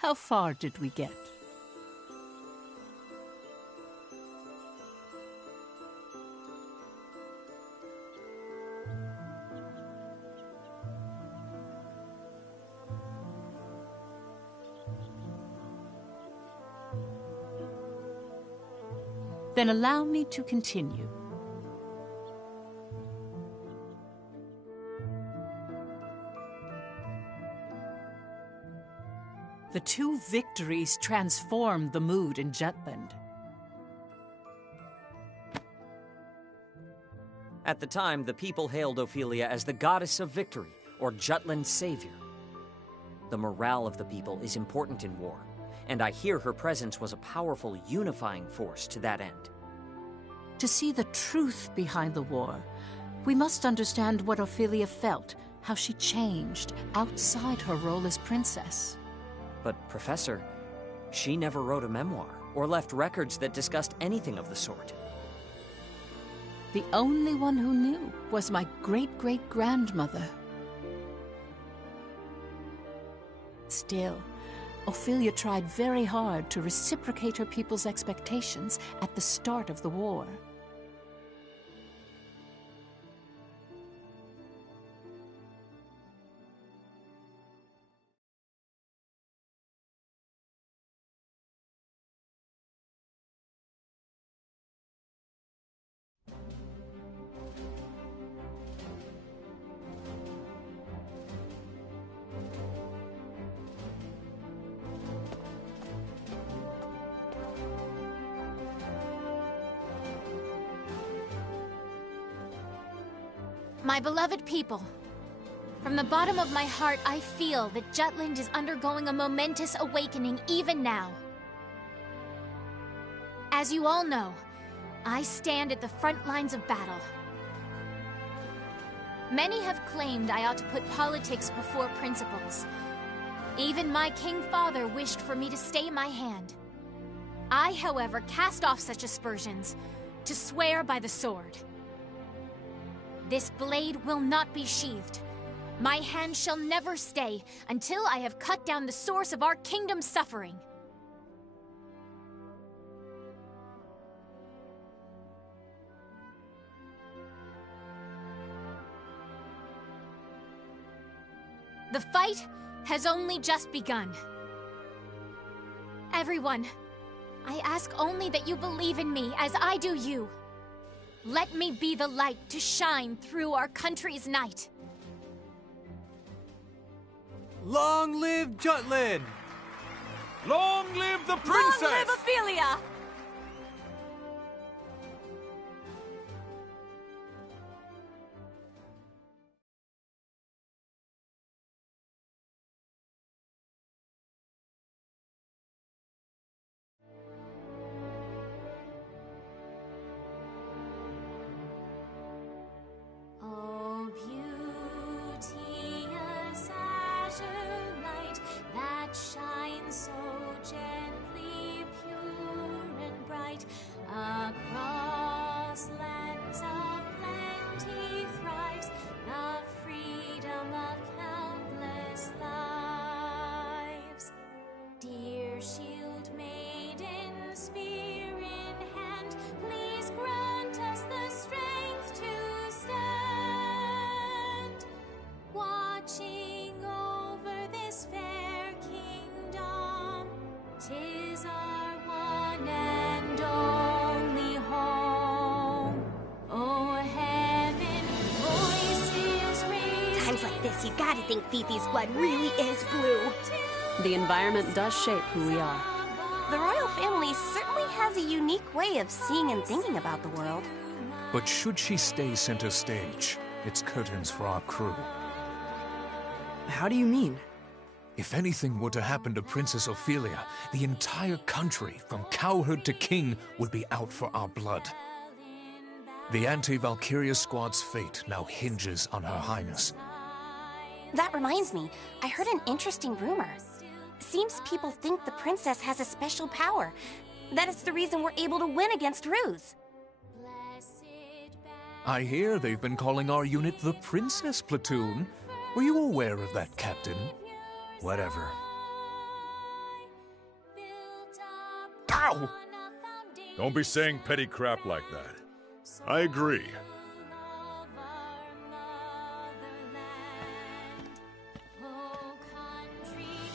How far did we get? Then allow me to continue. The two victories transformed the mood in Jutland. At the time, the people hailed Ophelia as the goddess of victory, or Jutland's savior. The morale of the people is important in war, and I hear her presence was a powerful unifying force to that end. To see the truth behind the war, we must understand what Ophelia felt, how she changed outside her role as princess. But, Professor, she never wrote a memoir or left records that discussed anything of the sort. The only one who knew was my great-great-grandmother. Still, Ophelia tried very hard to reciprocate her people's expectations at the start of the war. My beloved people, from the bottom of my heart, I feel that Jutland is undergoing a momentous awakening even now. As you all know, I stand at the front lines of battle. Many have claimed I ought to put politics before principles. Even my king father wished for me to stay my hand. I, however, cast off such aspersions to swear by the sword. This blade will not be sheathed. My hand shall never stay until I have cut down the source of our kingdom's suffering. The fight has only just begun. Everyone, I ask only that you believe in me as I do you. Let me be the light to shine through our country's night. Long live Jutland! Long live the princess! Long live Ophelia! Oh, beauteous azure light that shines so gently pure Watching over this fair kingdom, 'tis our one and only home. Oh, heaven, voices raised. Times like this, you gotta think Fifi's blood really is blue. The environment does shape who we are. The royal family certainly has a unique way of seeing and thinking about the world. But should she stay center stage, it's curtains for our crew. How do you mean? If anything were to happen to Princess Ophelia, the entire country, from cowherd to king, would be out for our blood. The anti-Valkyria squad's fate now hinges on Her Highness. That reminds me, I heard an interesting rumor. Seems people think the princess has a special power. That is the reason we're able to win against Ruse. I hear they've been calling our unit the Princess Platoon. Were you aware of that, Captain? Whatever. Ow! Don't be saying petty crap like that. I agree.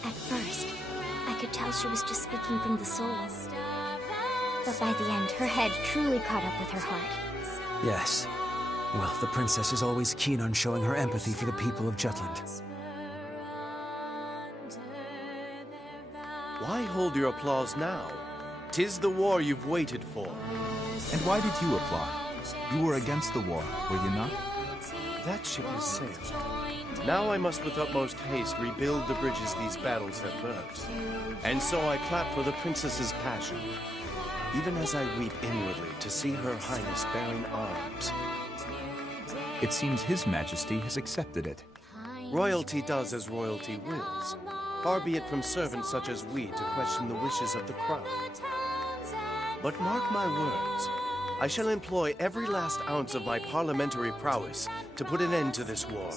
At first, I could tell she was just speaking from the soul. But by the end, her head truly caught up with her heart. Yes. Well, the princess is always keen on showing her empathy for the people of Jutland. Why hold your applause now? 'Tis the war you've waited for. And why did you applaud? You were against the war, were you not? That ship has sailed. Now I must with utmost haste rebuild the bridges these battles have burnt. And so I clap for the princess's passion, even as I weep inwardly to see Her Highness bearing arms. It seems His Majesty has accepted it. Royalty does as royalty wills. Far be it from servants such as we to question the wishes of the crown. But mark my words, I shall employ every last ounce of my parliamentary prowess to put an end to this war.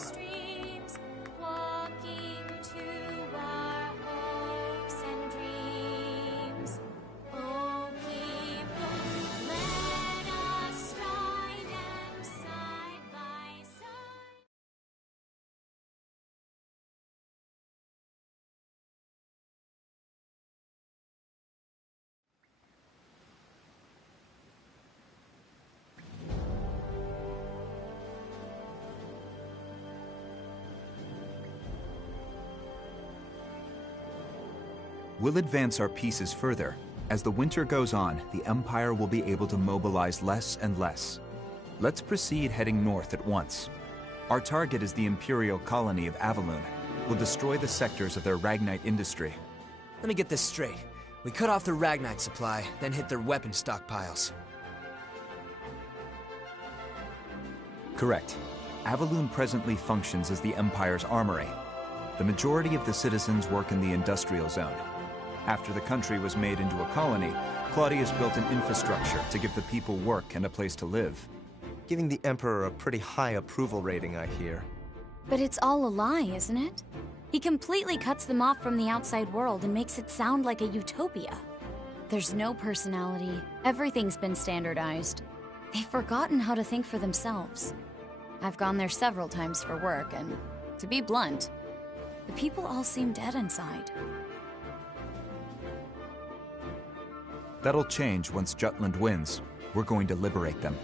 We'll advance our pieces further. As the winter goes on, the Empire will be able to mobilize less and less. Let's proceed heading north at once. Our target is the Imperial colony of Avaloon. We'll destroy the sectors of their Ragnite industry. Let me get this straight. We cut off their Ragnite supply, then hit their weapon stockpiles. Correct. Avaloon presently functions as the Empire's armory. The majority of the citizens work in the industrial zone. After the country was made into a colony, Claudius built an infrastructure to give the people work and a place to live. Giving the Emperor a pretty high approval rating, I hear. But it's all a lie, isn't it? He completely cuts them off from the outside world and makes it sound like a utopia. There's no personality. Everything's been standardized. They've forgotten how to think for themselves. I've gone there several times for work, and to be blunt, the people all seem dead inside. That'll change once Jutland wins. We're going to liberate them.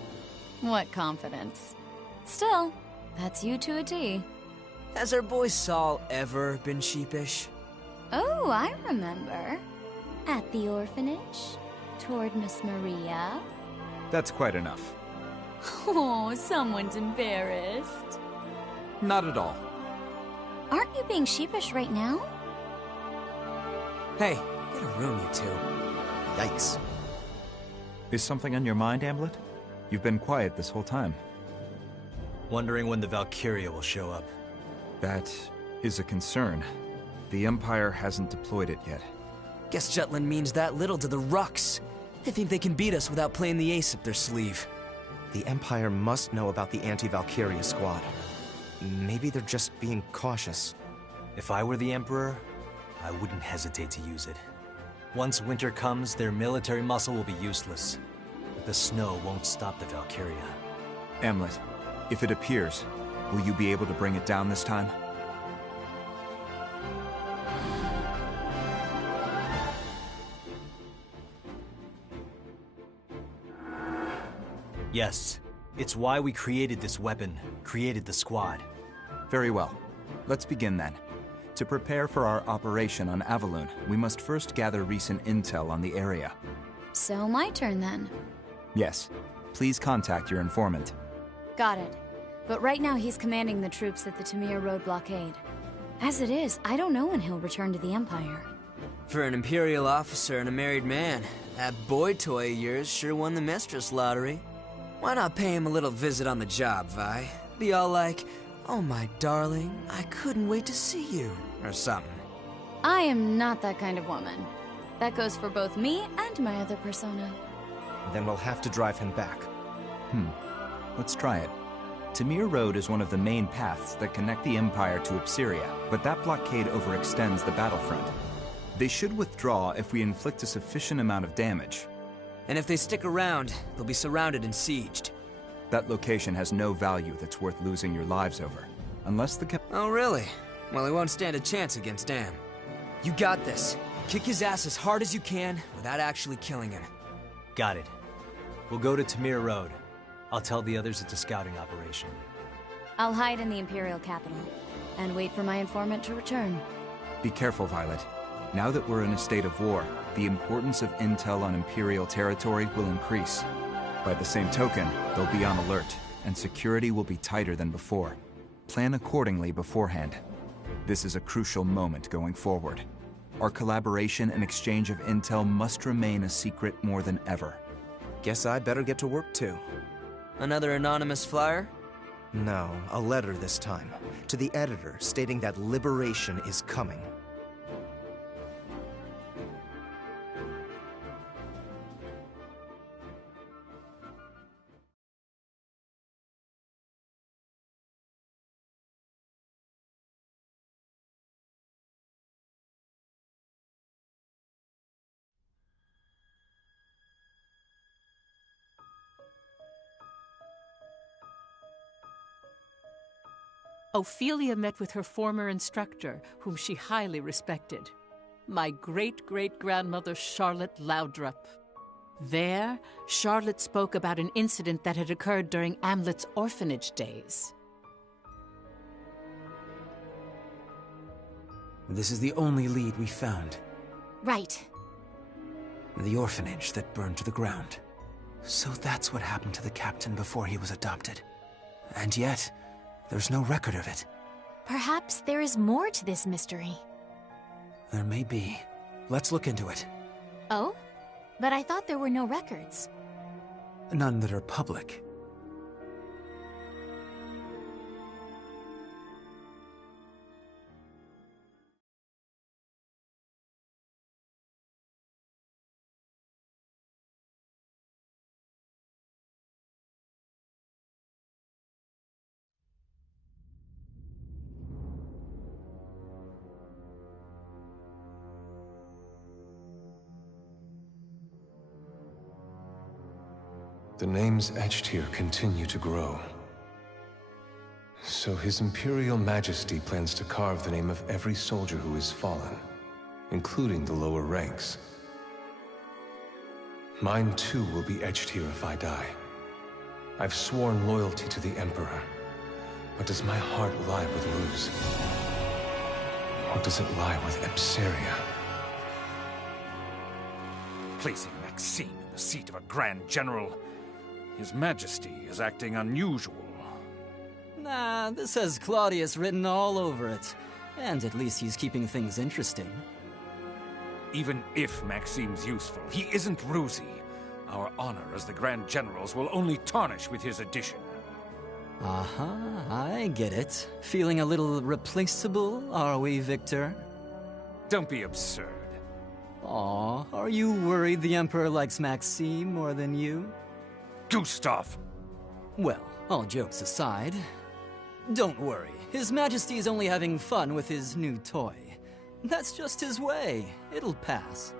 What confidence. Still, that's you to a T. Has our boy Saul ever been sheepish? Oh, I remember. At the orphanage? Toward Miss Maria? That's quite enough. Oh, someone's embarrassed. Not at all. Aren't you being sheepish right now? Hey, get a room, you two. Yikes. Is something on your mind, Amulet? You've been quiet this whole time. Wondering when the Valkyria will show up. That is a concern. The Empire hasn't deployed it yet. Guess Jutland means that little to the Rucks. They think they can beat us without playing the ace up their sleeve. The Empire must know about the anti-Valkyria squad. Maybe they're just being cautious. If I were the Emperor, I wouldn't hesitate to use it. Once winter comes, their military muscle will be useless. But the snow won't stop the Valkyria. Amulet, if it appears, will you be able to bring it down this time? Yes. It's why we created this weapon, created the squad. Very well. Let's begin then. To prepare for our operation on Avaloon, we must first gather recent intel on the area. So my turn then. Yes. Please contact your informant. Got it. But right now he's commanding the troops at the Tamir Road blockade. As it is, I don't know when he'll return to the Empire. For an Imperial officer and a married man, that boy toy of yours sure won the mistress lottery. Why not pay him a little visit on the job, Vi? Be all like, "Oh my darling, I couldn't wait to see you," or something. I am not that kind of woman. That goes for both me and my other persona. Then we'll have to drive him back. Let's try it. Tamir Road is one of the main paths that connect the Empire to Ipsiria, but that blockade overextends the battlefront. They should withdraw if we inflict a sufficient amount of damage. And if they stick around, they'll be surrounded and sieged. That location has no value that's worth losing your lives over. Unless the Oh, really? Well, he won't stand a chance against Dan. You got this. Kick his ass as hard as you can without actually killing him. Got it. We'll go to Tamir Road. I'll tell the others it's a scouting operation. I'll hide in the Imperial capital and wait for my informant to return. Be careful, Violet. Now that we're in a state of war, the importance of intel on Imperial territory will increase. By the same token, they'll be on alert, and security will be tighter than before. Plan accordingly beforehand. This is a crucial moment going forward. Our collaboration and exchange of intel must remain a secret more than ever. Guess I'd better get to work too. Another anonymous flyer? No, a letter this time. To the editor, stating that liberation is coming. Ophelia met with her former instructor, whom she highly respected, my great-great-grandmother Charlotte Laudrup. There, Charlotte spoke about an incident that had occurred during Amlet's orphanage days. This is the only lead we found. Right. The orphanage that burned to the ground. So that's what happened to the captain before he was adopted. And yet, there's no record of it. Perhaps there is more to this mystery. There may be. Let's look into it. Oh? But I thought there were no records. None that are public. The names etched here continue to grow. So His Imperial Majesty plans to carve the name of every soldier who has fallen, including the lower ranks. Mine too will be etched here if I die. I've sworn loyalty to the Emperor, but does my heart lie with Ruse? Or does it lie with Ipsiria? Placing Maxime in the seat of a Grand General, His Majesty is acting unusual. Nah, this has Claudius written all over it. And at least he's keeping things interesting. Even if Maxime's useful, he isn't Rusy. Our honor as the Grand Generals will only tarnish with his addition. I get it. Feeling a little replaceable, are we, Victor? Don't be absurd. Aw, are you worried the Emperor likes Maxime more than you? Gustav! Well, all jokes aside, don't worry. His Majesty is only having fun with his new toy. That's just his way. It'll pass.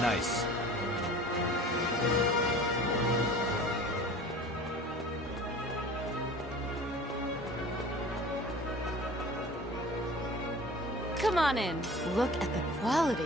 Nice. Come on in. Look at the quality.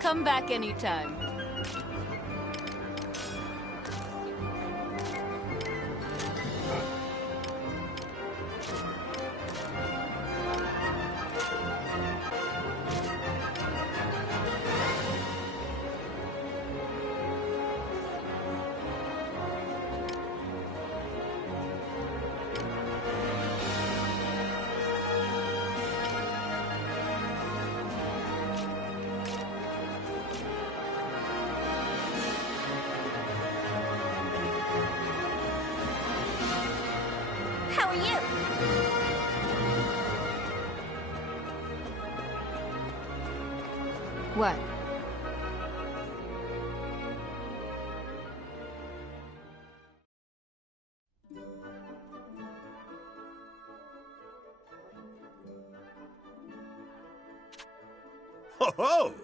Come back anytime. How are you? What? Ho ho!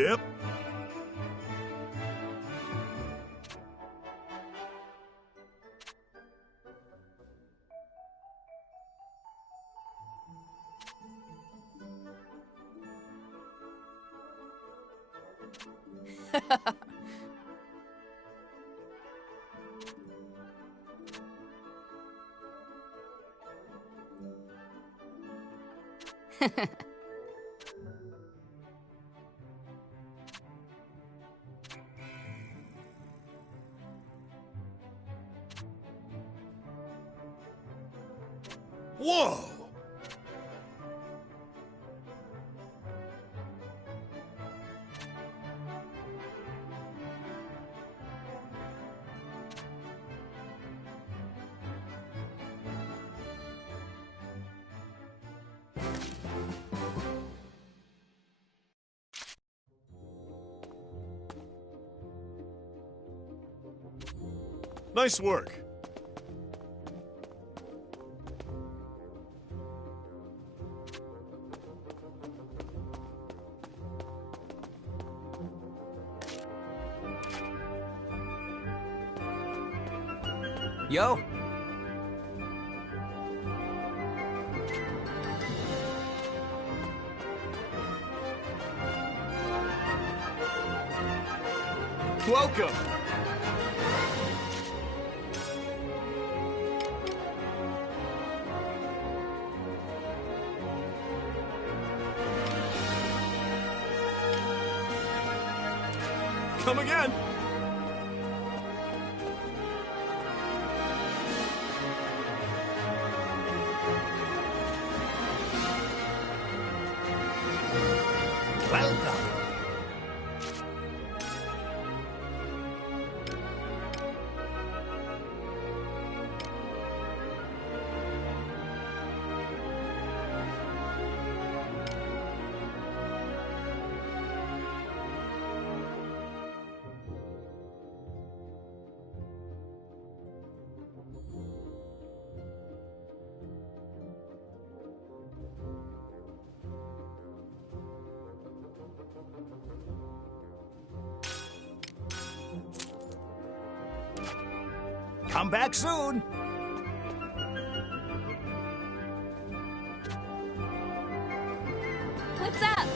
Yep. Whoa! Nice work. Yo! Welcome! Come again! Welcome. Come back soon! What's up?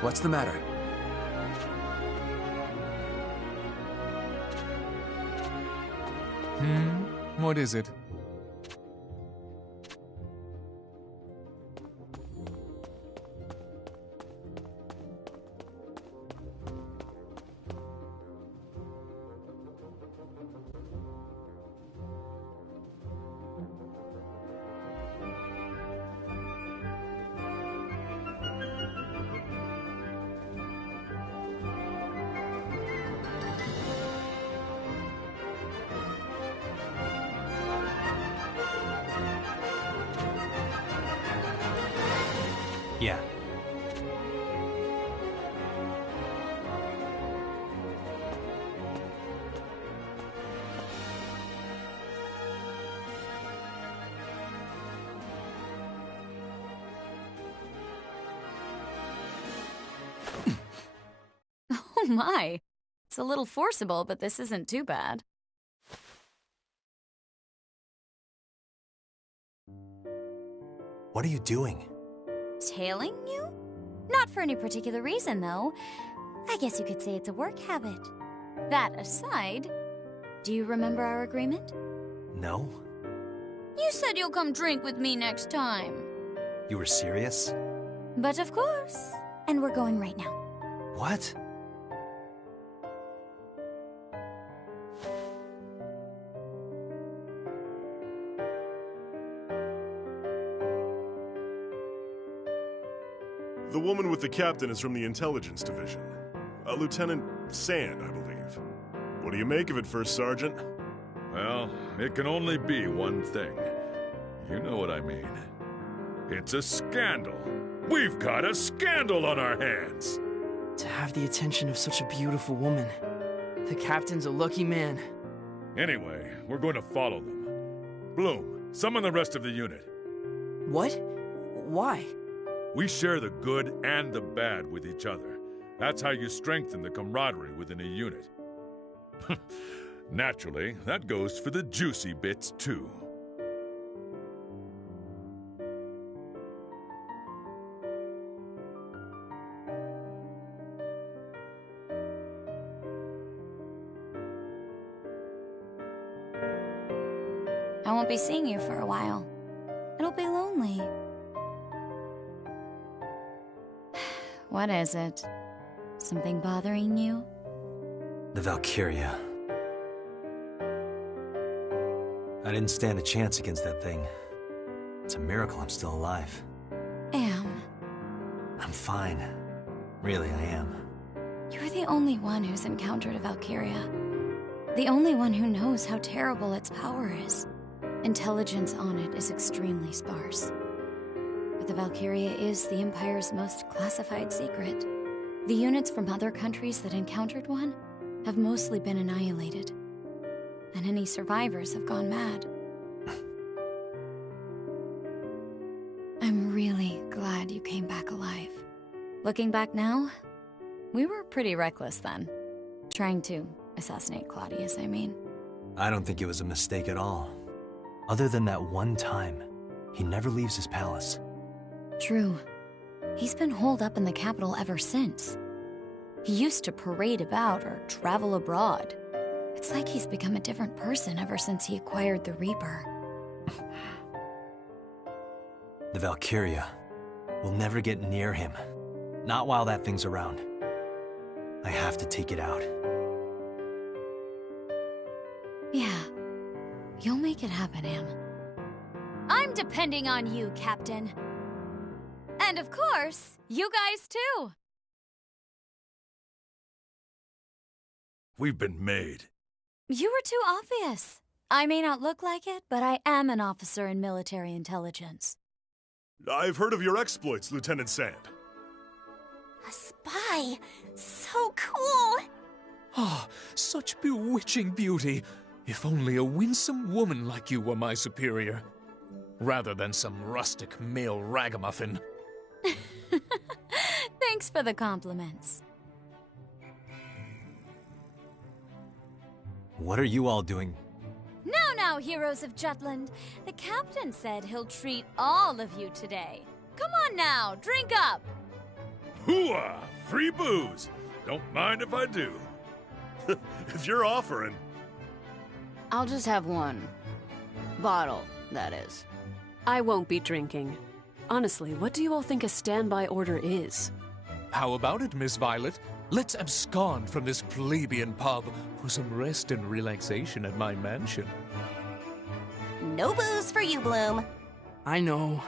What's the matter? What is it? Yeah. Oh my. It's a little forcible, but this isn't too bad. What are you doing? Tailing you? Not for any particular reason, though. I guess you could say it's a work habit. That aside, do you remember our agreement? No? You said you'll come drink with me next time. You were serious? But of course. And we're going right now. What? The woman with the captain is from the intelligence division. Lieutenant Sand, I believe. What do you make of it, First Sergeant? Well, it can only be one thing. You know what I mean. It's a scandal. We've got a scandal on our hands! To have the attention of such a beautiful woman. The captain's a lucky man. Anyway, we're going to follow them. Bloom, summon the rest of the unit. What? Why? We share the good and the bad with each other. That's how you strengthen the camaraderie within a unit. Naturally, that goes for the juicy bits, too. I won't be seeing you for a while. It'll be lonely. What is it? Something bothering you? The Valkyria. I didn't stand a chance against that thing. It's a miracle I'm still alive. Am. I'm fine. Really, I am. You're the only one who's encountered a Valkyria. The only one who knows how terrible its power is. Intelligence on it is extremely sparse. But the Valkyria is the Empire's most classified secret. The units from other countries that encountered one have mostly been annihilated. And any survivors have gone mad. I'm really glad you came back alive. Looking back now, we were pretty reckless then. Trying to assassinate Claudius, I mean. I don't think it was a mistake at all. Other than that one time, he never leaves his palace. True. He's been holed up in the capital ever since. He used to parade about or travel abroad. It's like he's become a different person ever since he acquired the Reaper. The Valkyria will never get near him. Not while that thing's around. I have to take it out. Yeah. You'll make it happen, Am. depending on you, Captain. And of course, you guys too. We've been made. You were too obvious. I may not look like it, but I am an officer in military intelligence. I've heard of your exploits, Lieutenant Sand. A spy! So cool! Ah, such bewitching beauty. If only a winsome woman like you were my superior. Rather than some rustic male ragamuffin. Thanks for the compliments. What are you all doing? Now, heroes of Jutland. The captain said he'll treat all of you today. Come on now, drink up! Hooah! Free booze! Don't mind if I do. If you're offering. I'll just have one. Bottle, that is. I won't be drinking. Honestly, what do you all think a standby order is? How about it, Miss Violet? Let's abscond from this plebeian pub for some rest and relaxation at my mansion. No booze for you, Bloom. I know.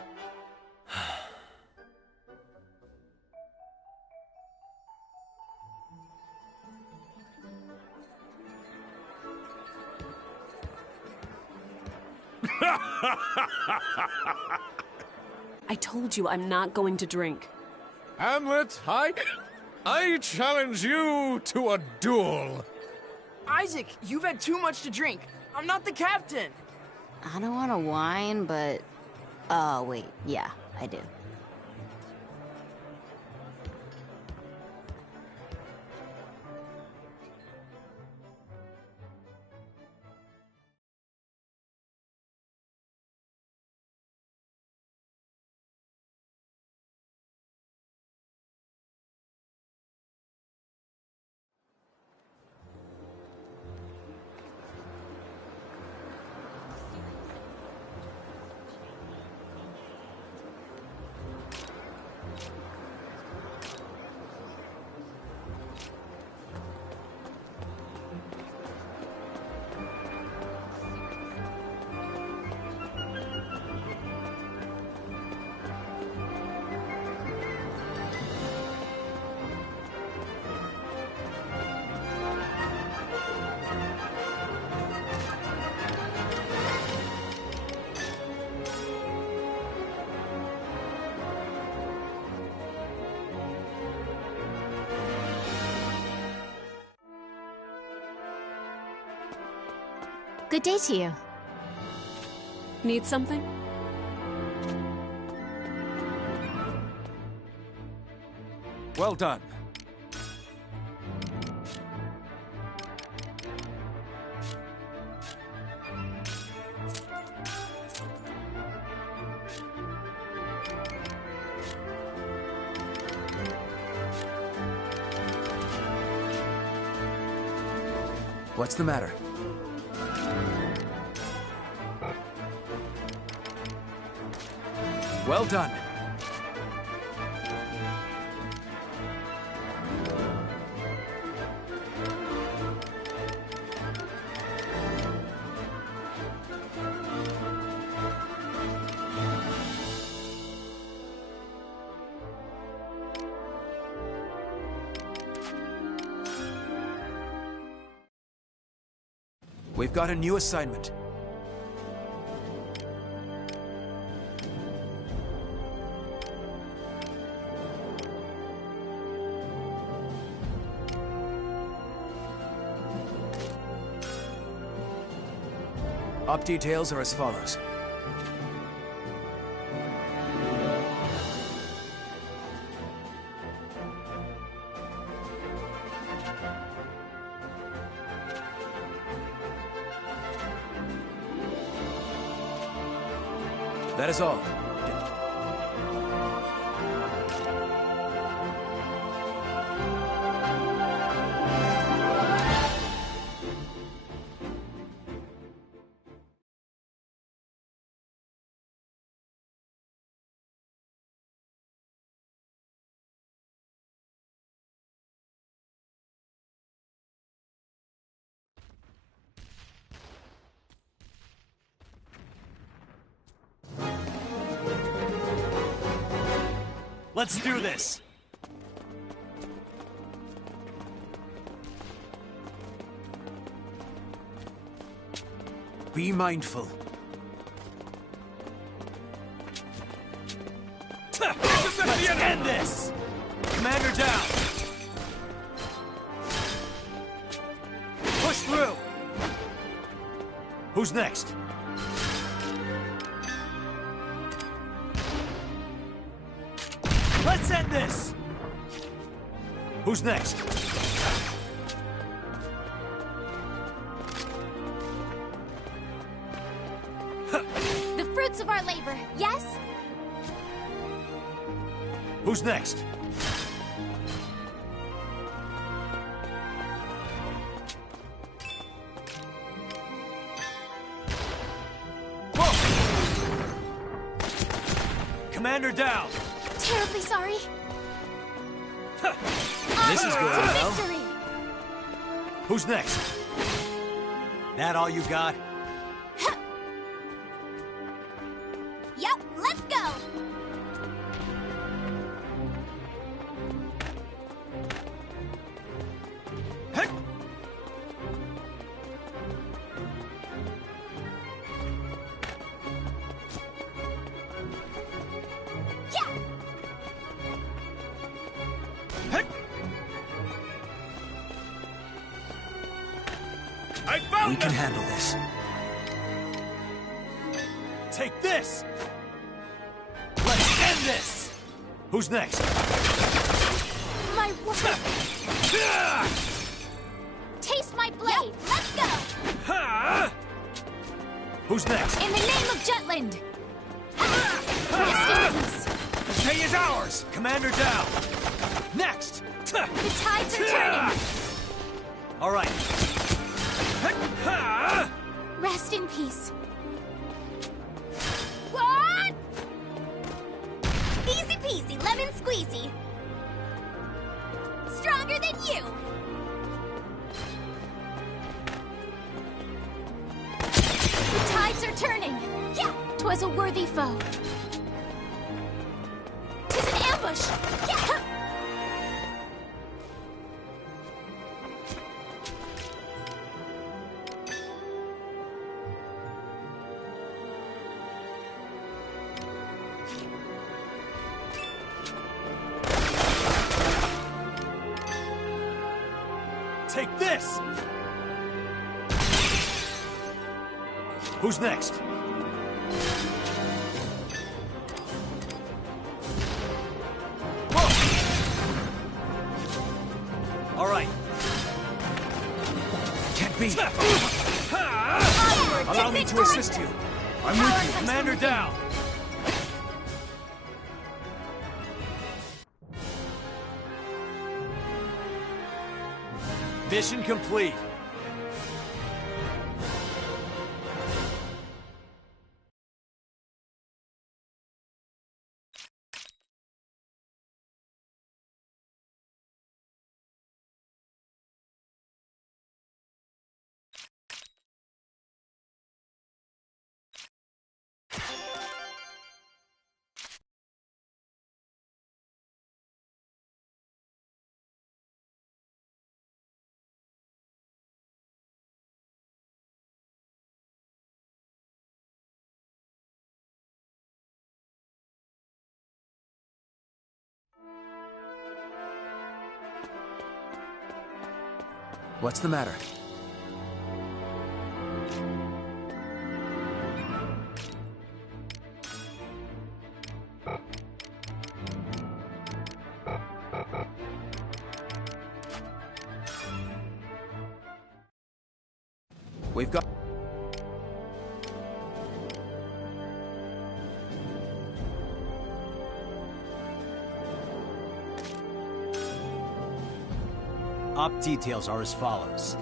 I told you I'm not going to drink. Hamlet, I challenge you to a duel. Isaac, you've had too much to drink. I'm not the captain. I don't want to whine, but... Oh, wait. Yeah, I do. Good day to you. Need something? Well done. What's the matter? Well done. We've got a new assignment. Op details are as follows. That is all. Let's do this! Be mindful. Let's end this! Commander down! Push through! Who's next? Let's end this! Who's next? The fruits of our labor, yes? Who's next? Commander down! Terribly sorry. This is going well. Victory! Who's next? That all you got? Yep, let's go! We can handle this. Take this! Let's end this! Who's next? My word! Taste my blade! Let's go! Who's next? In the name of Jutland! Rest in peace! The day is ours! Commander down! Next! The tides are turning! All right. Rest in peace. What? Easy peasy, lemon squeezy. Stronger than you. The tides are turning. Yeah, 'twas a worthy foe. 'Tis an ambush. Yeah. Take this! Who's next? Whoa! All right. Can't be. Allow me to assist you. I'm with you. Commander down. Mission complete. What's the matter? We've got... Op details are as follows.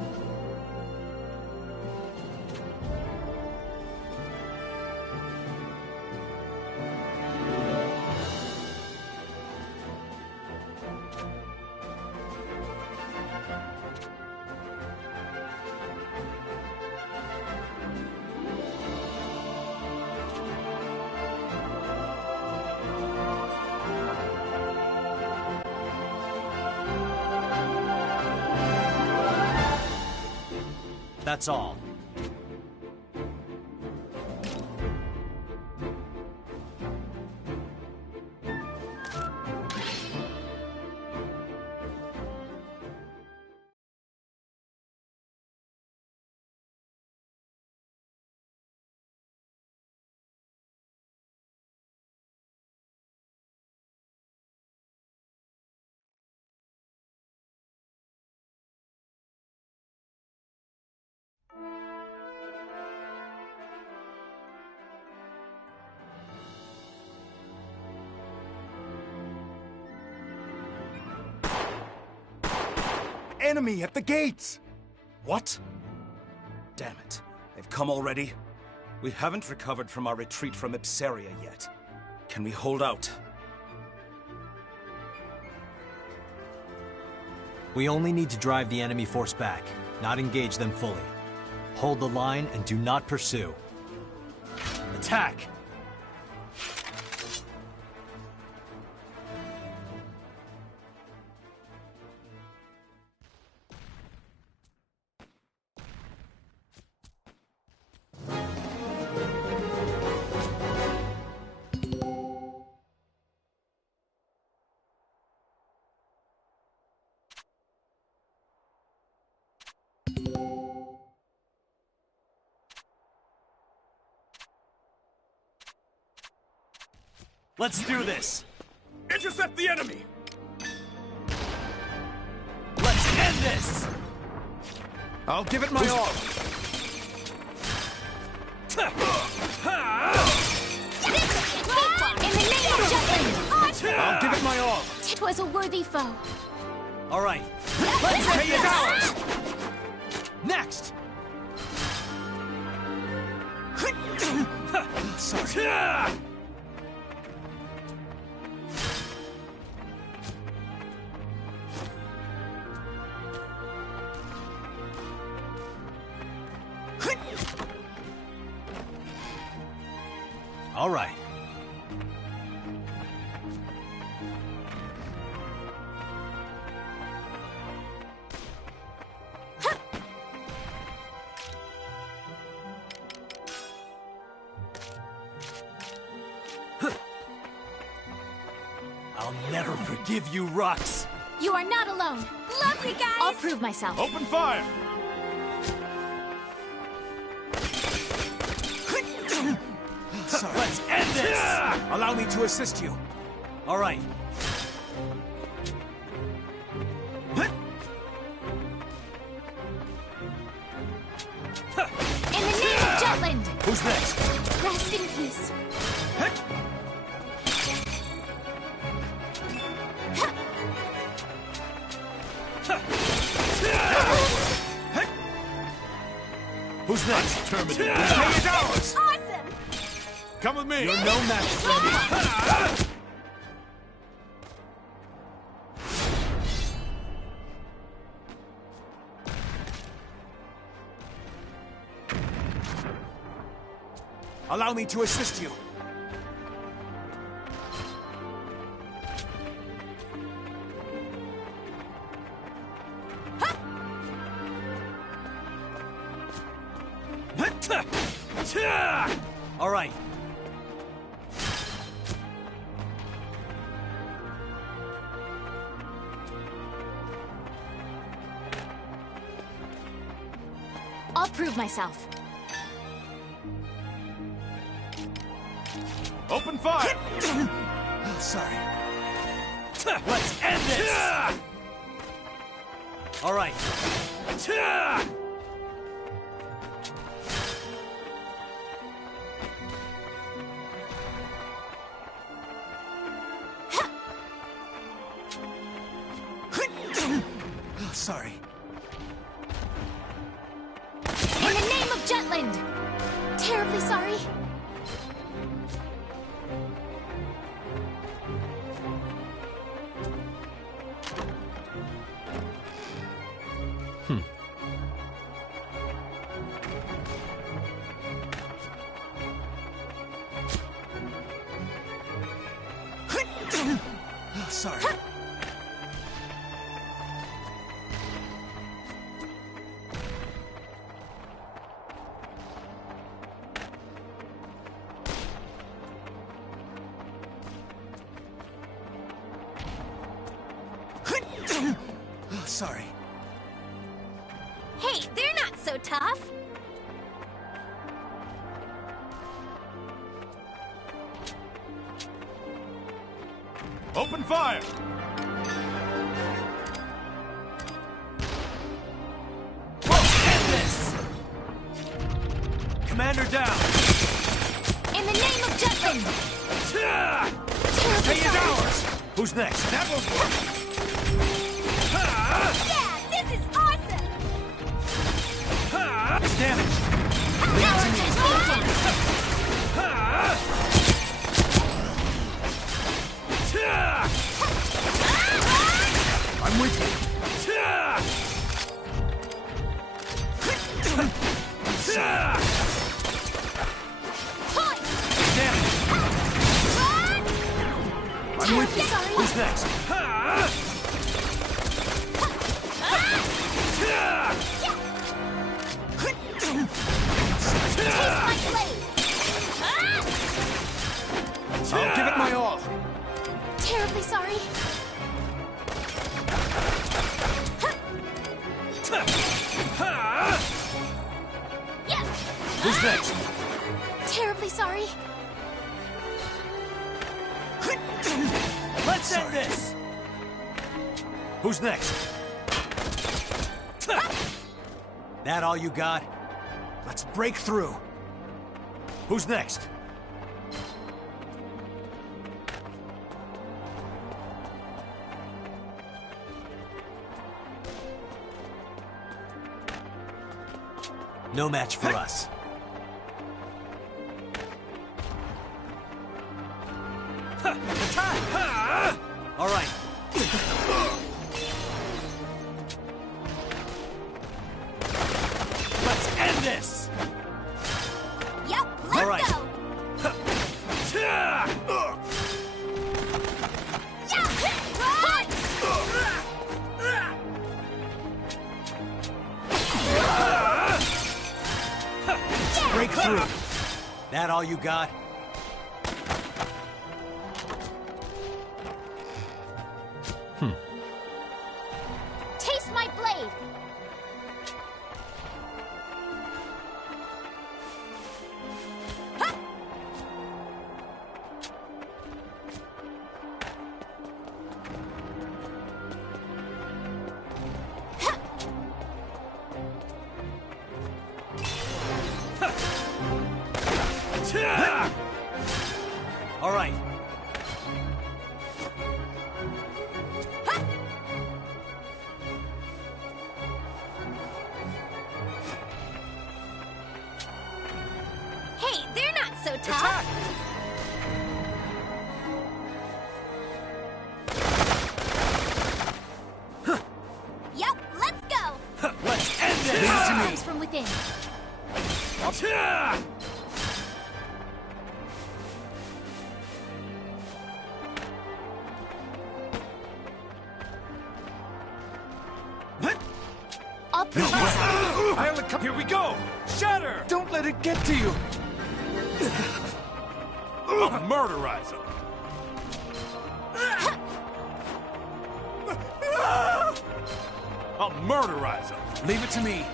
that's all. Enemy at the gates! What? Damn it. They've come already? We haven't recovered from our retreat from Ipsaria yet. Can we hold out? We only need to drive the enemy force back, not engage them fully. Hold the line and do not pursue. Attack! Let's do this! Intercept the enemy! Let's end this! I'll give it my all! In the name of Jutland! I'll give it my all! It was a worthy foe. All right. Let's pay it ours! Next! Sorry. All right. I'll never forgive you, Rux! You are not alone. Love you guys! I'll prove myself. Open fire! Sorry. Let's end this! Allow me to assist you. All right. In the name of Jutland! Who's next? Rest in peace. Who's next? Terminate. Pay it ours! Awesome! Come with me! You're no match for me! Allow me to assist you. All right. I'll prove myself. Open fire! Sorry. Let's end this! All right. Sorry. In the name of Jutland! Terribly sorry. Sorry. Sorry. Hey, they're not so tough. Open fire! End this! Commander down! In the name of Jutland! Stay is ours! Who's next? That will work! Yeah, this is awesome! It's damaged! I'm with you! I'm with you! Who's next? I'll give it my all! Terribly sorry. Who's next? Terribly sorry. Let's end this! Who's next? That all you got? Let's break through. Who's next? No match for us. Attack! All right. Let's end this! Yep, let's All right. go! Break through. That all you got? Taste my blade! All right. Hey, they're not so tough! Yep, let's go! Let's end this! Power comes from within. I'll protect Here we go! Shatter! Don't let it get to you! I'll murderize him! I'll murderize him! Leave it to me.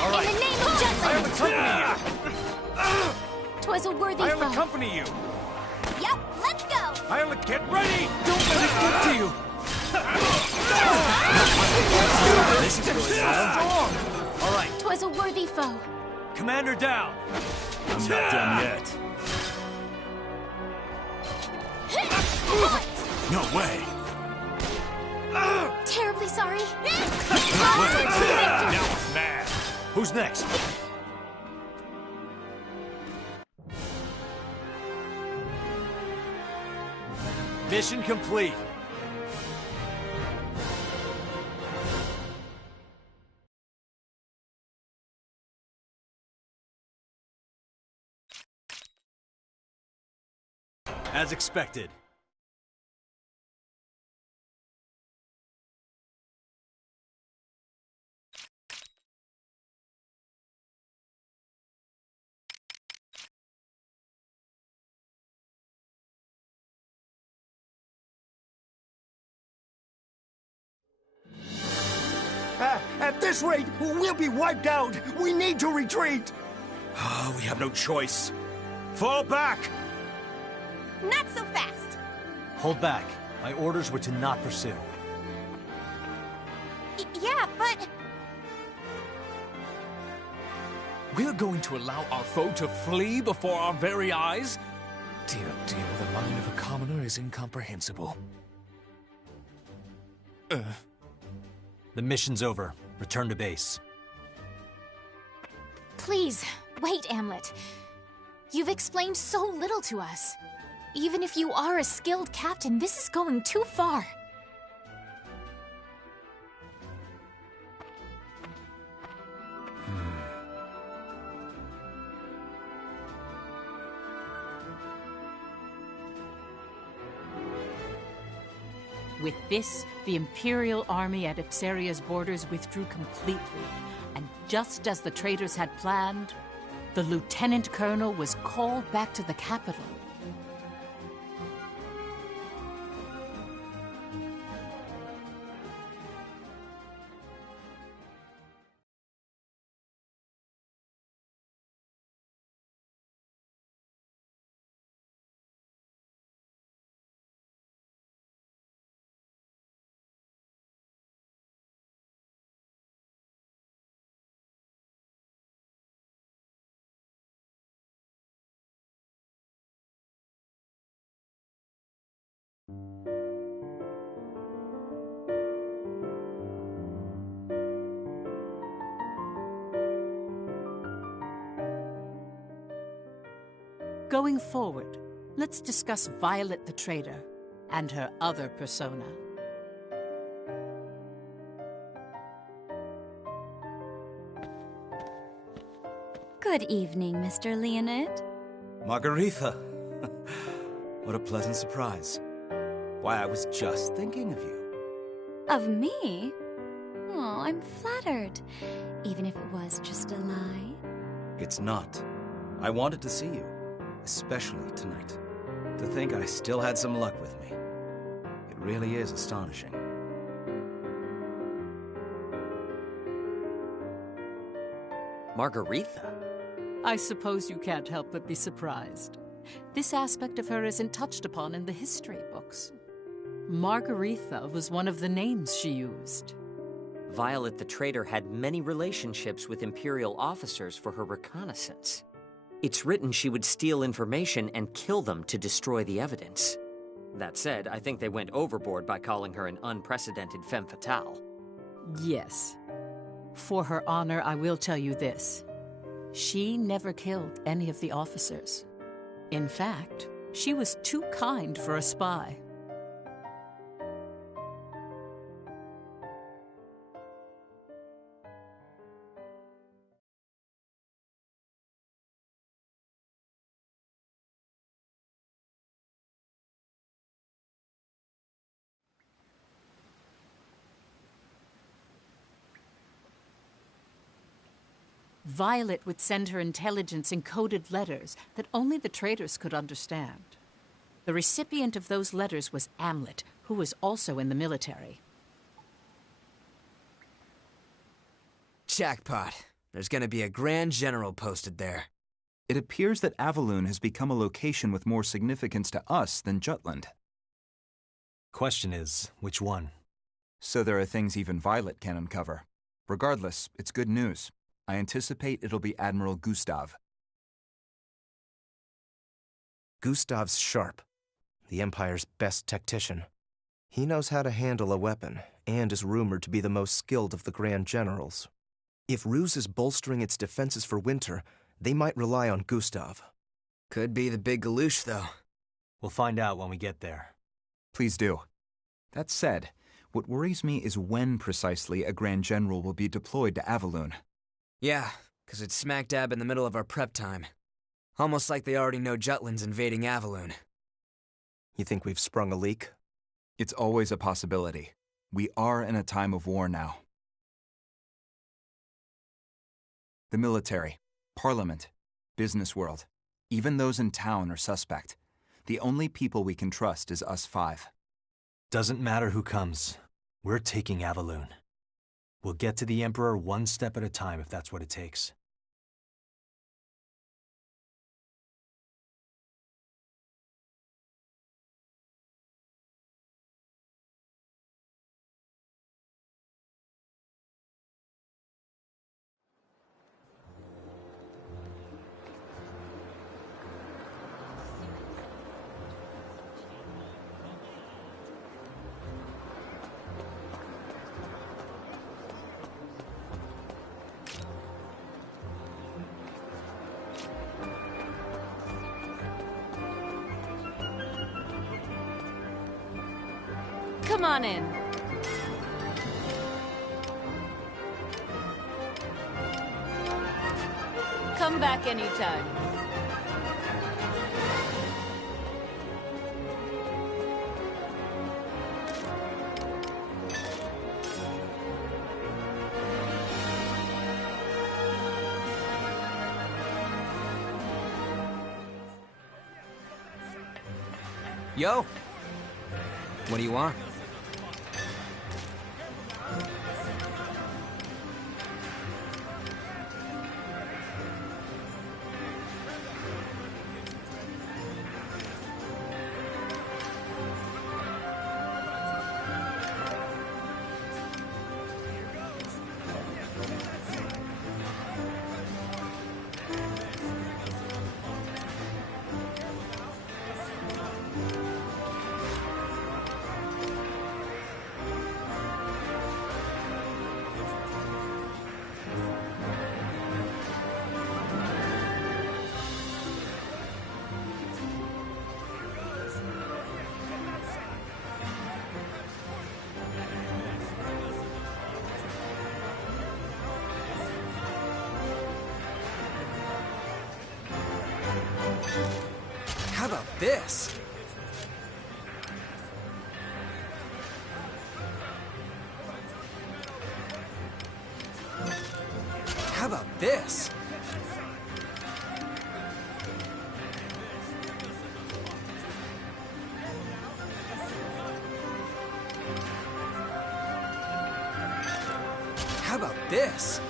All right. In the name of I'll Jutland! accompany you! 'Twas a worthy I'll foe. accompany you! Yep, let's go! I'll get ready! Don't let it get to you! This is going on. All right. 'Twas a worthy foe. Commander down. I'm not done yet. No way! Terribly sorry. Now it's mad! Who's next? Mission complete. As expected. this rate, we'll be wiped out! We need to retreat! We have no choice. Fall back! Not so fast! Hold back. My orders were to not pursue. Yeah, but... We're going to allow our foe to flee before our very eyes? Dear, dear, the mind of a commoner is incomprehensible. The mission's over. Return to base. Please, wait, Amlet. You've explained so little to us. Even if you are a skilled captain, this is going too far. With this, the Imperial army at Ipsaria's borders withdrew completely, and just as the traitors had planned, the lieutenant colonel was called back to the capital. Going forward, let's discuss Violet the Traitor and her other persona. Good evening, Mr. Leonid. Margaretha. What a pleasant surprise. Why, I was just thinking of you. Of me? Oh, I'm flattered. Even if it was just a lie. It's not. I wanted to see you, especially tonight. To think I still had some luck with me. It really is astonishing. Margaretha? I suppose you can't help but be surprised. This aspect of her isn't touched upon in the history books. Margaretha was one of the names she used. Violet the Traitor had many relationships with Imperial officers for her reconnaissance. It's written she would steal information and kill them to destroy the evidence. That said, I think they went overboard by calling her an unprecedented femme fatale. Yes. For her honor, I will tell you this. She never killed any of the officers. In fact, she was too kind for a spy. Violet would send her intelligence in coded letters that only the traitors could understand. The recipient of those letters was Amlet, who was also in the military. Jackpot. There's gonna be a Grand General posted there. It appears that Avaloon has become a location with more significance to us than Jutland. Question is, which one? So there are things even Violet can uncover. Regardless, it's good news. I anticipate it'll be Admiral Gustav. Gustav's sharp. The Empire's best tactician. He knows how to handle a weapon, and is rumored to be the most skilled of the Grand Generals. If Ruse is bolstering its defenses for winter, they might rely on Gustav. Could be the big Galouche, though. We'll find out when we get there. Please do. That said, what worries me is when precisely a Grand General will be deployed to Avaloon. Yeah, 'cause it's smack dab in the middle of our prep time. Almost like they already know Jutland's invading Avaloon. You think we've sprung a leak? It's always a possibility. We are in a time of war now. The military, parliament, business world, even those in town are suspect. The only people we can trust is us five. Doesn't matter who comes. We're taking Avaloon. We'll get to the Emperor one step at a time if that's what it takes. Come on in. Come back anytime. Yo! What do you want? How about this? How about this? How about this?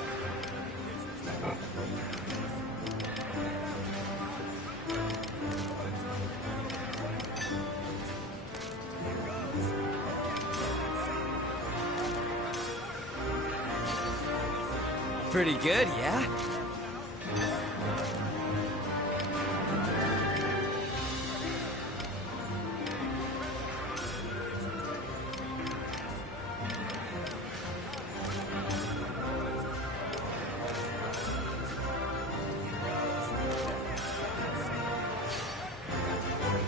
Pretty good, yeah?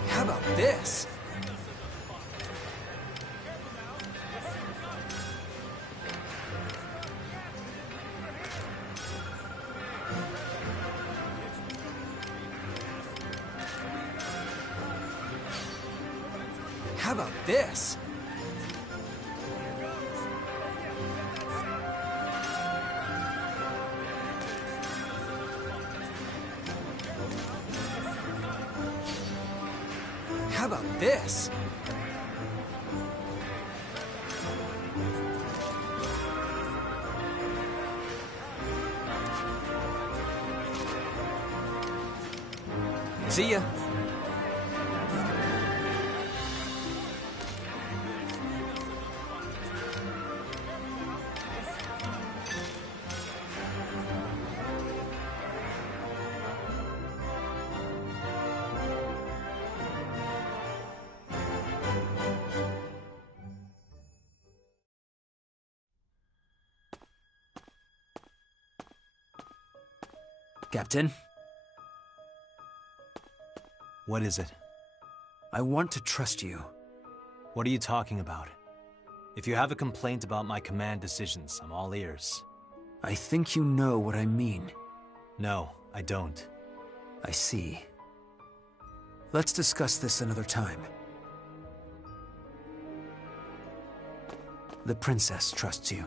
How about this? How about this? How about this? See ya. Captain? What is it? I want to trust you. What are you talking about? If you have a complaint about my command decisions, I'm all ears. I think you know what I mean. No, I don't. I see. Let's discuss this another time. The princess trusts you.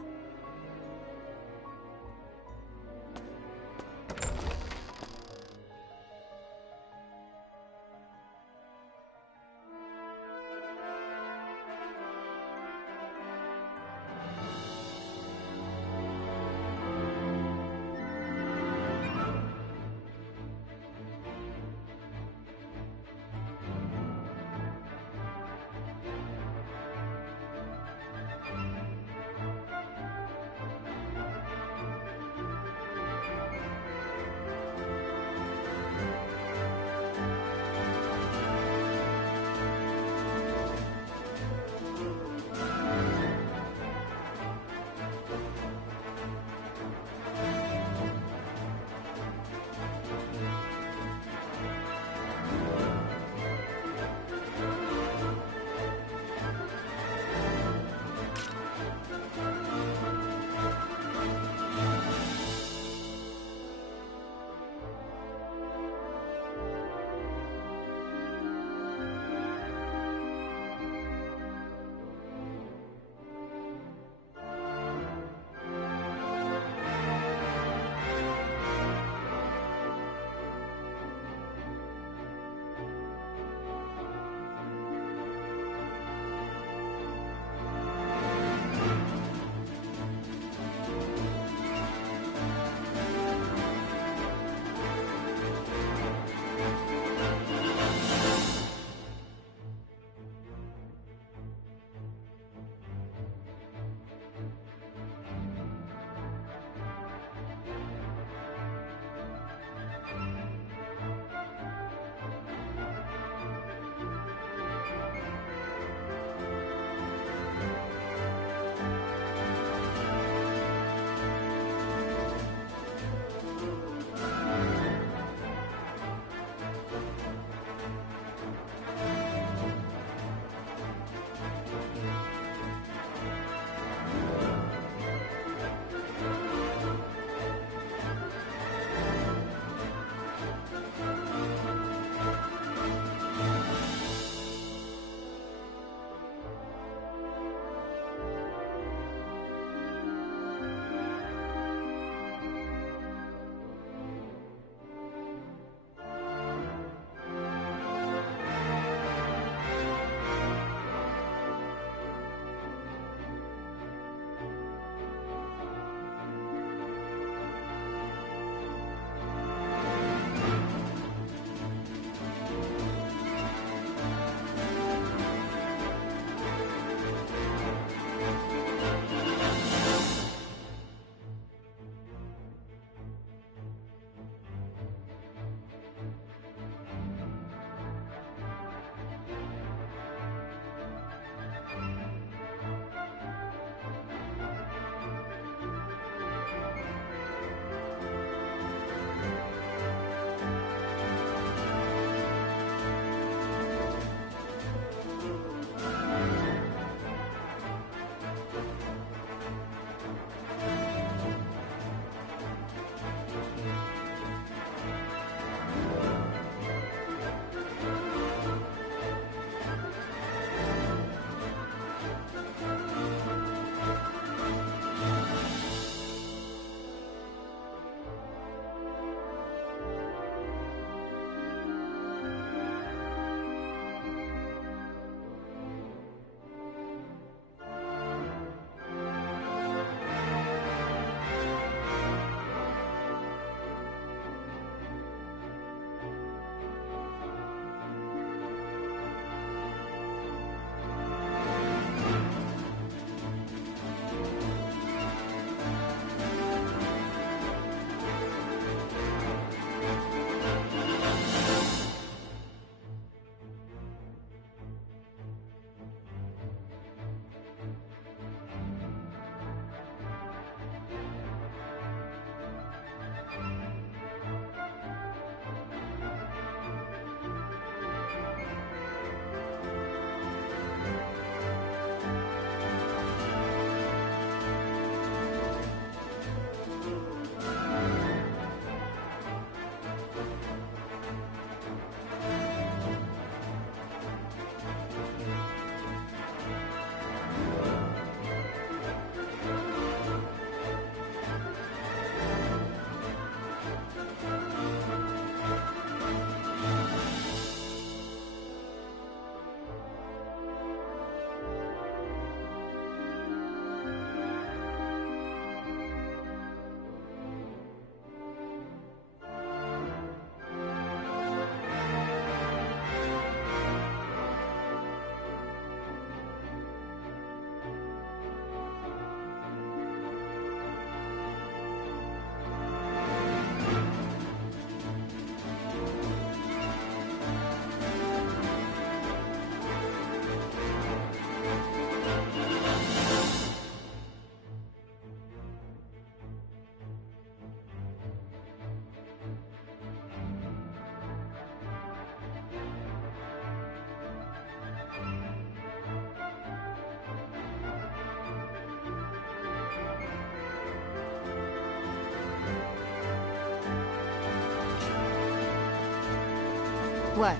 What?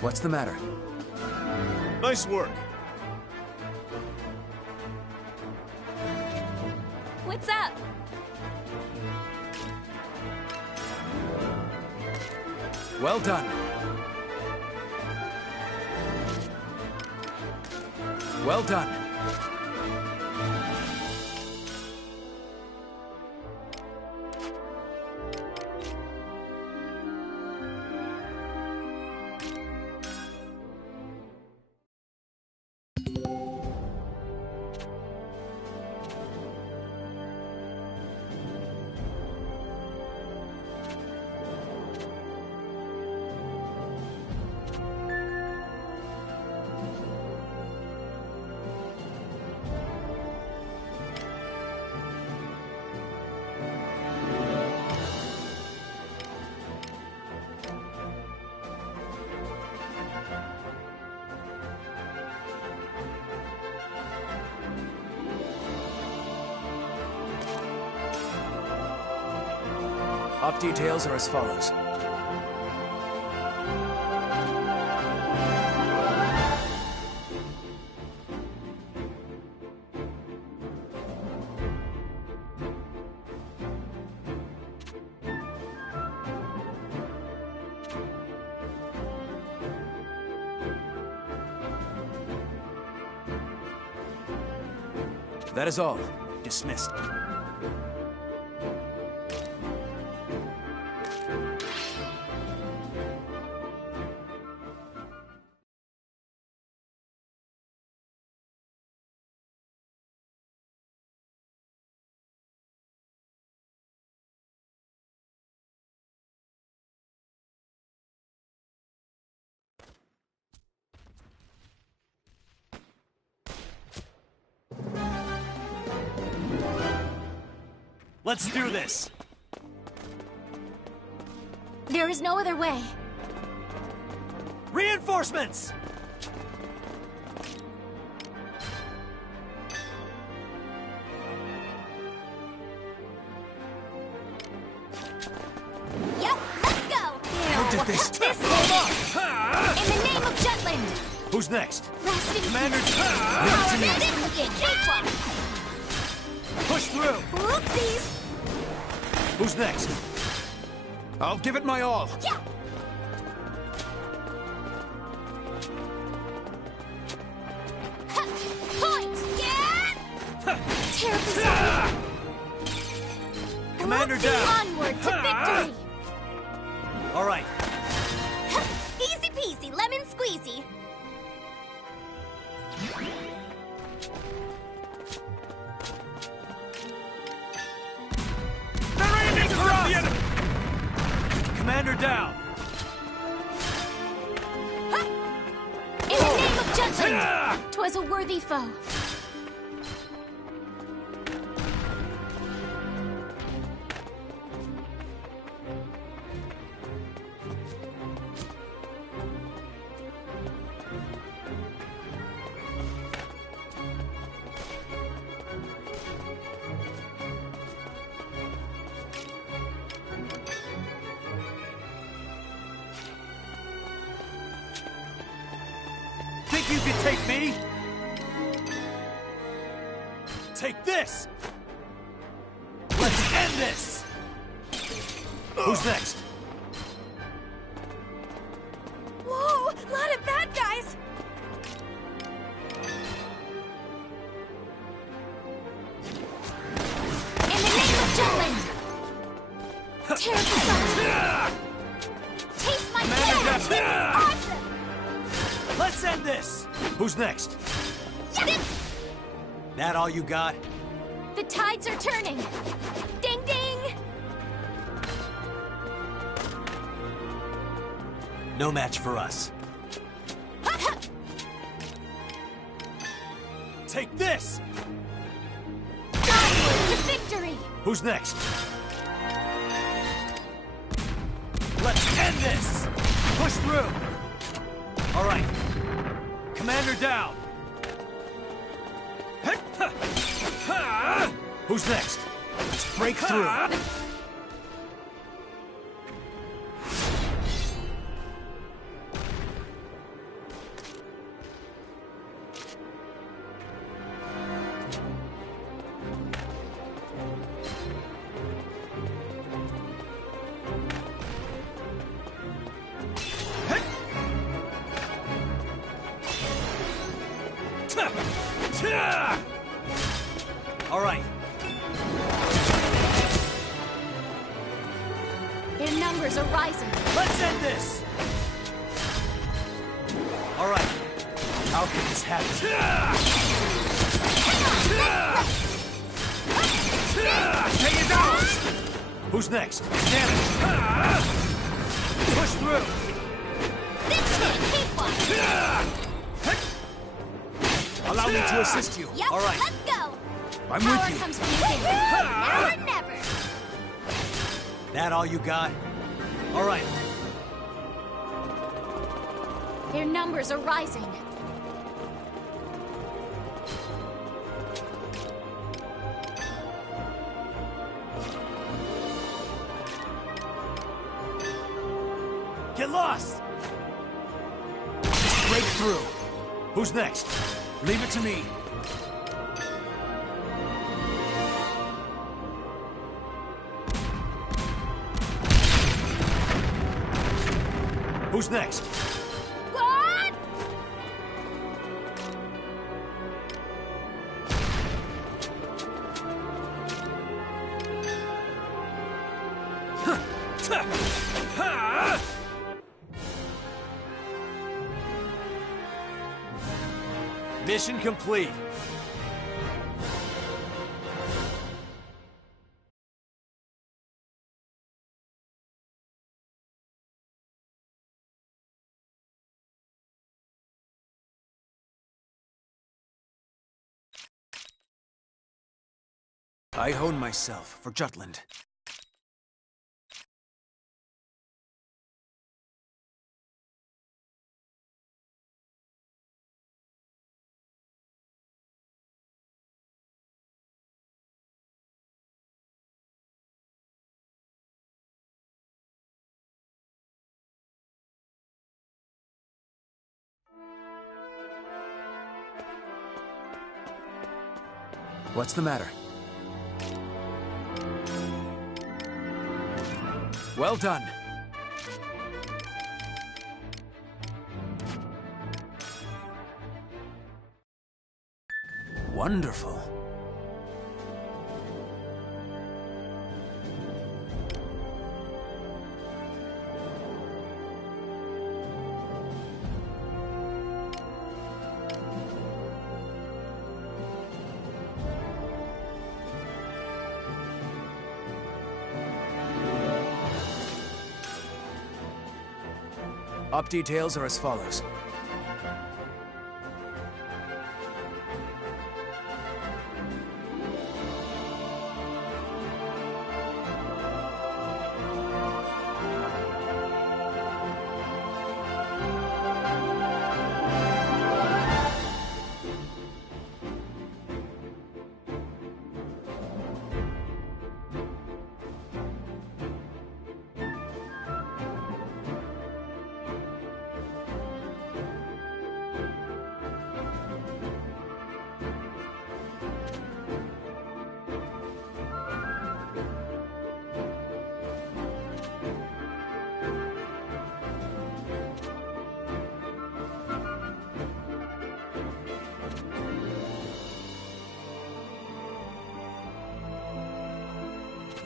What's the matter? Nice work. What's up? Well done. Well done. Op details are as follows. That is all. Dismissed. Let's do this! There is no other way. Reinforcements! Yep, let's go! How did this? This is it! In the name of Jutland! Who's next? Rest in Commander peace! Power Looking cakewalk! Push through! Whoopsies! Who's next? I'll give it my all. Yeah! Point! Yeah! Terribly sorry! Commander Whoopsie, down! Onward to victory! All right. Easy peasy, lemon squeezy! Commander down! In the name of Jutland! 'Twas a worthy foe. Think you can take me? Take this! Let's end this! Who's next? Whoa! Lot of bad guys! In the name of Jutland! Terrible sorry! Taste my kill! This is awesome! Let's end this! Who's next? Yep. That all you got? The tides are turning! Ding ding! No match for us. Take this! Onward to victory! Who's next? Let's end this! Push through! All right. Commander down! Who's next? Let's break through! numbers are rising. Let's end this! All right. How can this happen? Take it down! Who's next? Damn it! Push through! This is a cakewalk! Allow me to assist you. Yep, All right. let's go! I'm Power with you. comes from within. Now or never! That all you got? All right. Their numbers are rising. Get lost! Break through. Who's next? Leave it to me. Who's next? What? Mission complete. I hone myself for Jutland. What's the matter? Well done. Wonderful. Op details are as follows.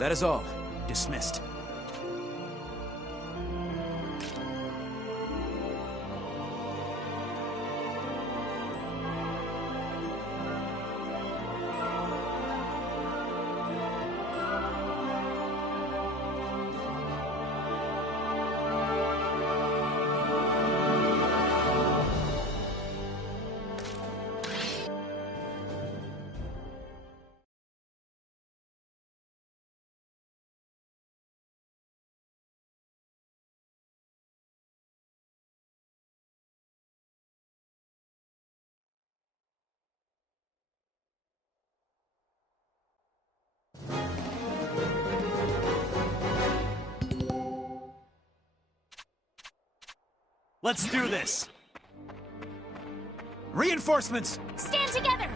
That is all. Dismissed. Let's do this! Reinforcements! Stand together!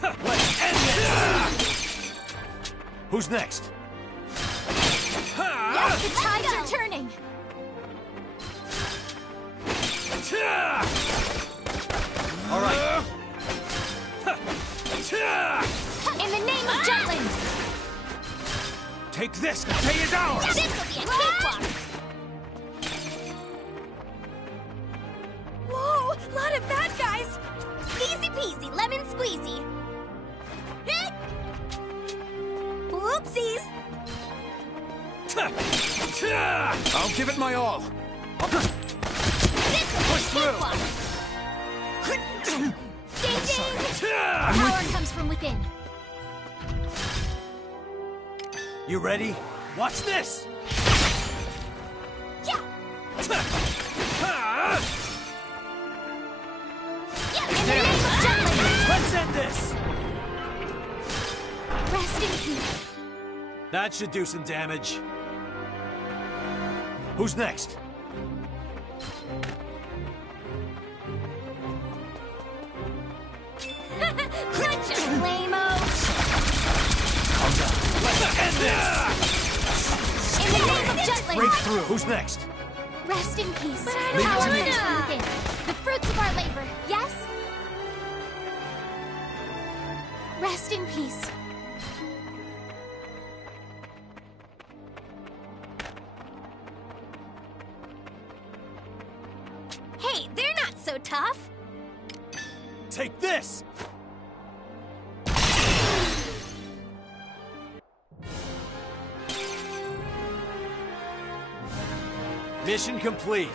Let's end this! Who's next? Yes, the tides are turning! All right. In the name of Jutland! Take this! The day is ours! This will be a cakewalk! Whoa! Lot of bad guys! Easy peasy, lemon squeezy! Whoopsies! I'll give it my all. Push through! Ding ding! Power comes from within. You ready? Watch this! Yeah! Let's end this! Rest in peace. That should do some damage. Who's next? Bunch of lame-o! Calm down. Let's end this! In the name of Jutland! Break through. Who's next? Rest in peace. But I don't Power wanna. comes from within. The fruits of our labor, yes? Rest in peace. Hey, they're not so tough! Take this! Mission complete.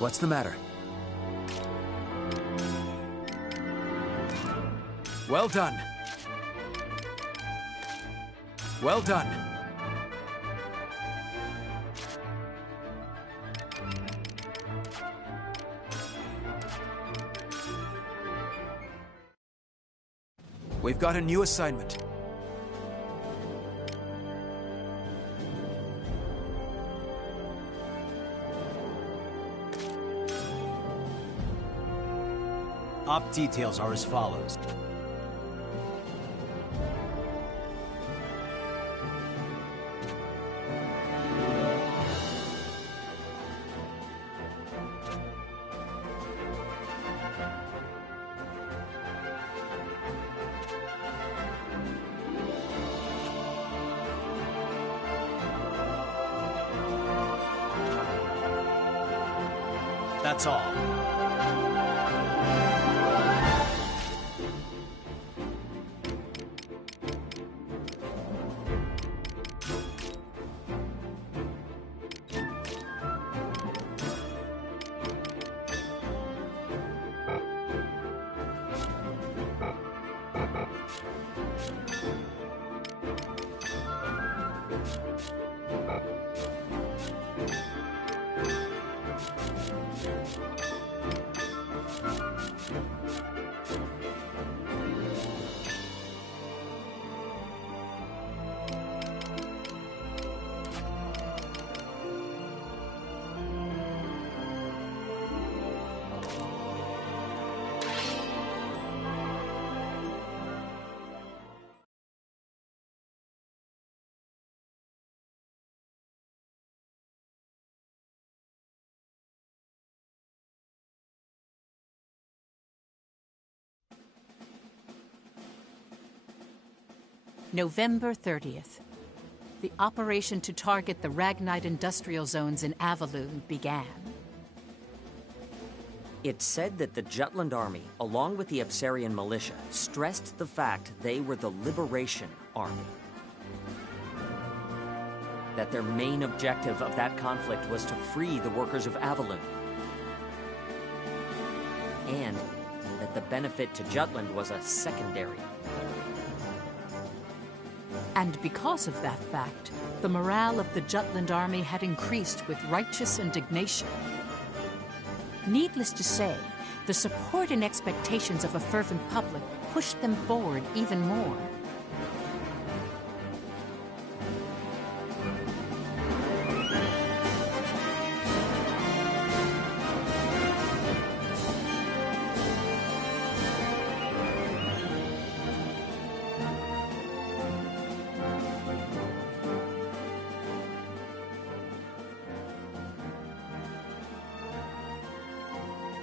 What's the matter? Well done. Well done. We've got a new assignment. Op details are as follows. That's all. November 30th. The operation to target the Ragnite industrial zones in Avaloon began. It's said that the Jutland army, along with the Ipsarian militia, stressed the fact they were the Liberation Army. That their main objective of that conflict was to free the workers of Avaloon. And that the benefit to Jutland was a secondary. And because of that fact, the morale of the Jutland army had increased with righteous indignation. Needless to say, The support and expectations of a fervent public pushed them forward even more.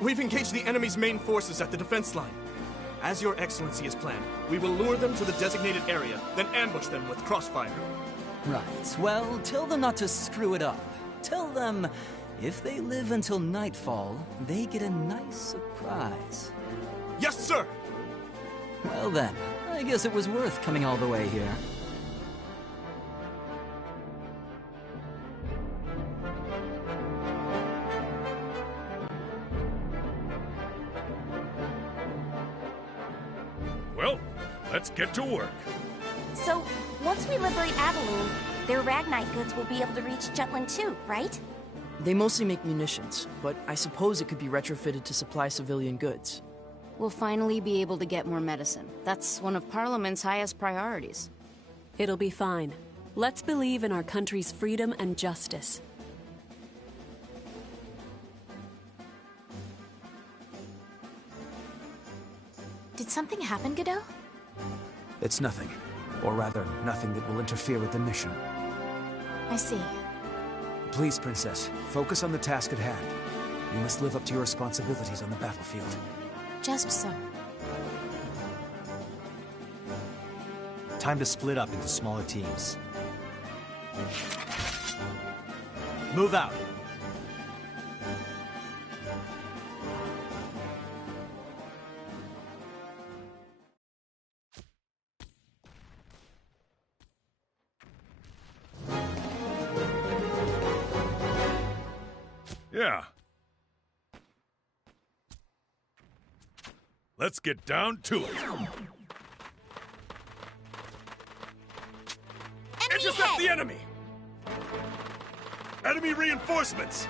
We've engaged the enemy's main forces at the defense line. As your excellency has planned, we will lure them to the designated area, then ambush them with crossfire. Right. Well, tell them not to screw it up. Tell them if they live until nightfall, they get a nice surprise. Yes, sir! Well then, I guess it was worth coming all the way here. Well, let's get to work. So, once we liberate Avalon, their Ragnite goods will be able to reach Jutland too, right? They mostly make munitions, but I suppose it could be retrofitted to supply civilian goods. We'll finally be able to get more medicine. That's one of Parliament's highest priorities. It'll be fine. Let's believe in our country's freedom and justice. Did something happen, Godot? It's nothing. Or rather, nothing that will interfere with the mission. I see. Please, Princess, focus on the task at hand. You must live up to your responsibilities on the battlefield. Just so. Time to split up into smaller teams. Move out. Yeah. Let's get down to it. Intercept the enemy! Enemy reinforcements!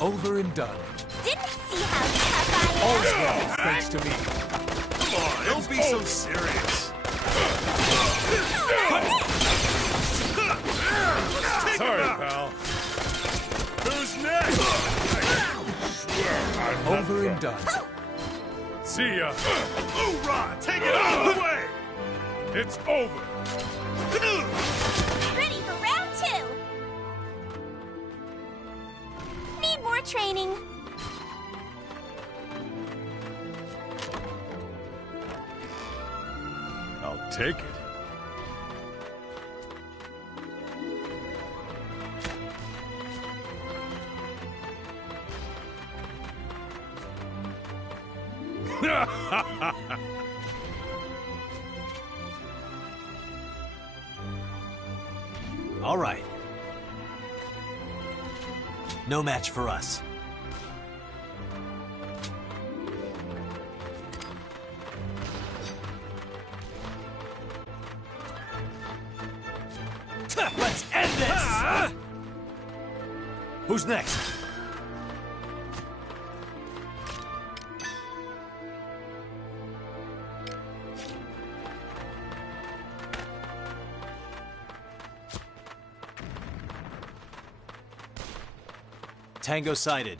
Over and done. Didn't see how tough I am. All's well, thanks to me. Come on, don't be so serious. Sorry, pal. Who's next? Over and done. See ya. Hoorah! Take it out of the way! It's over. Ready for round 2. Need more training. I'll take it. All right. No match for us. Let's end this! Who's next? Tango sighted.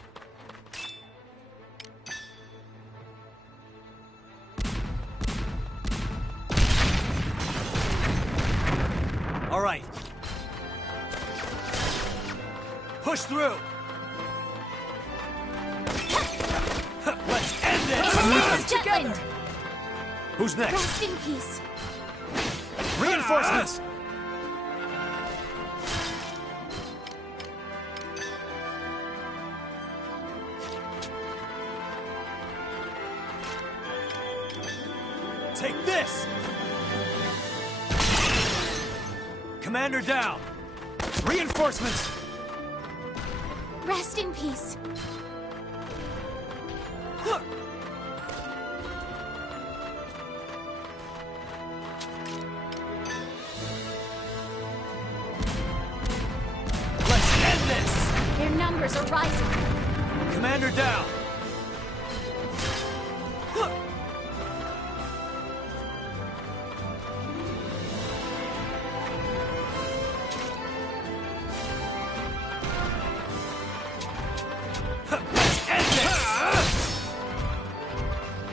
All right. Push through. Let's end this! Jutland! Who's next? Rest in peace. Reinforcements! Take this! Commander down! Reinforcements! Rest in peace. numbers are rising. Commander down!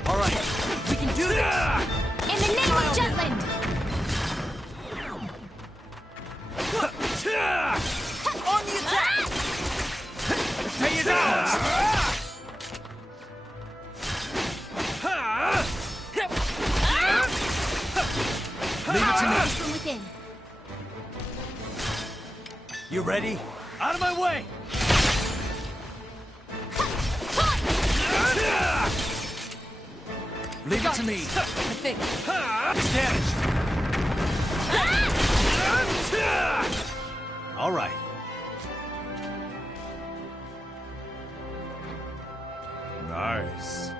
All right, we can do this! In the name of Jutland! On the attack! Take it down! Leave it to me. From within. You ready? Out of my way! Leave it to me. I think. It's damaged! All right. Nice.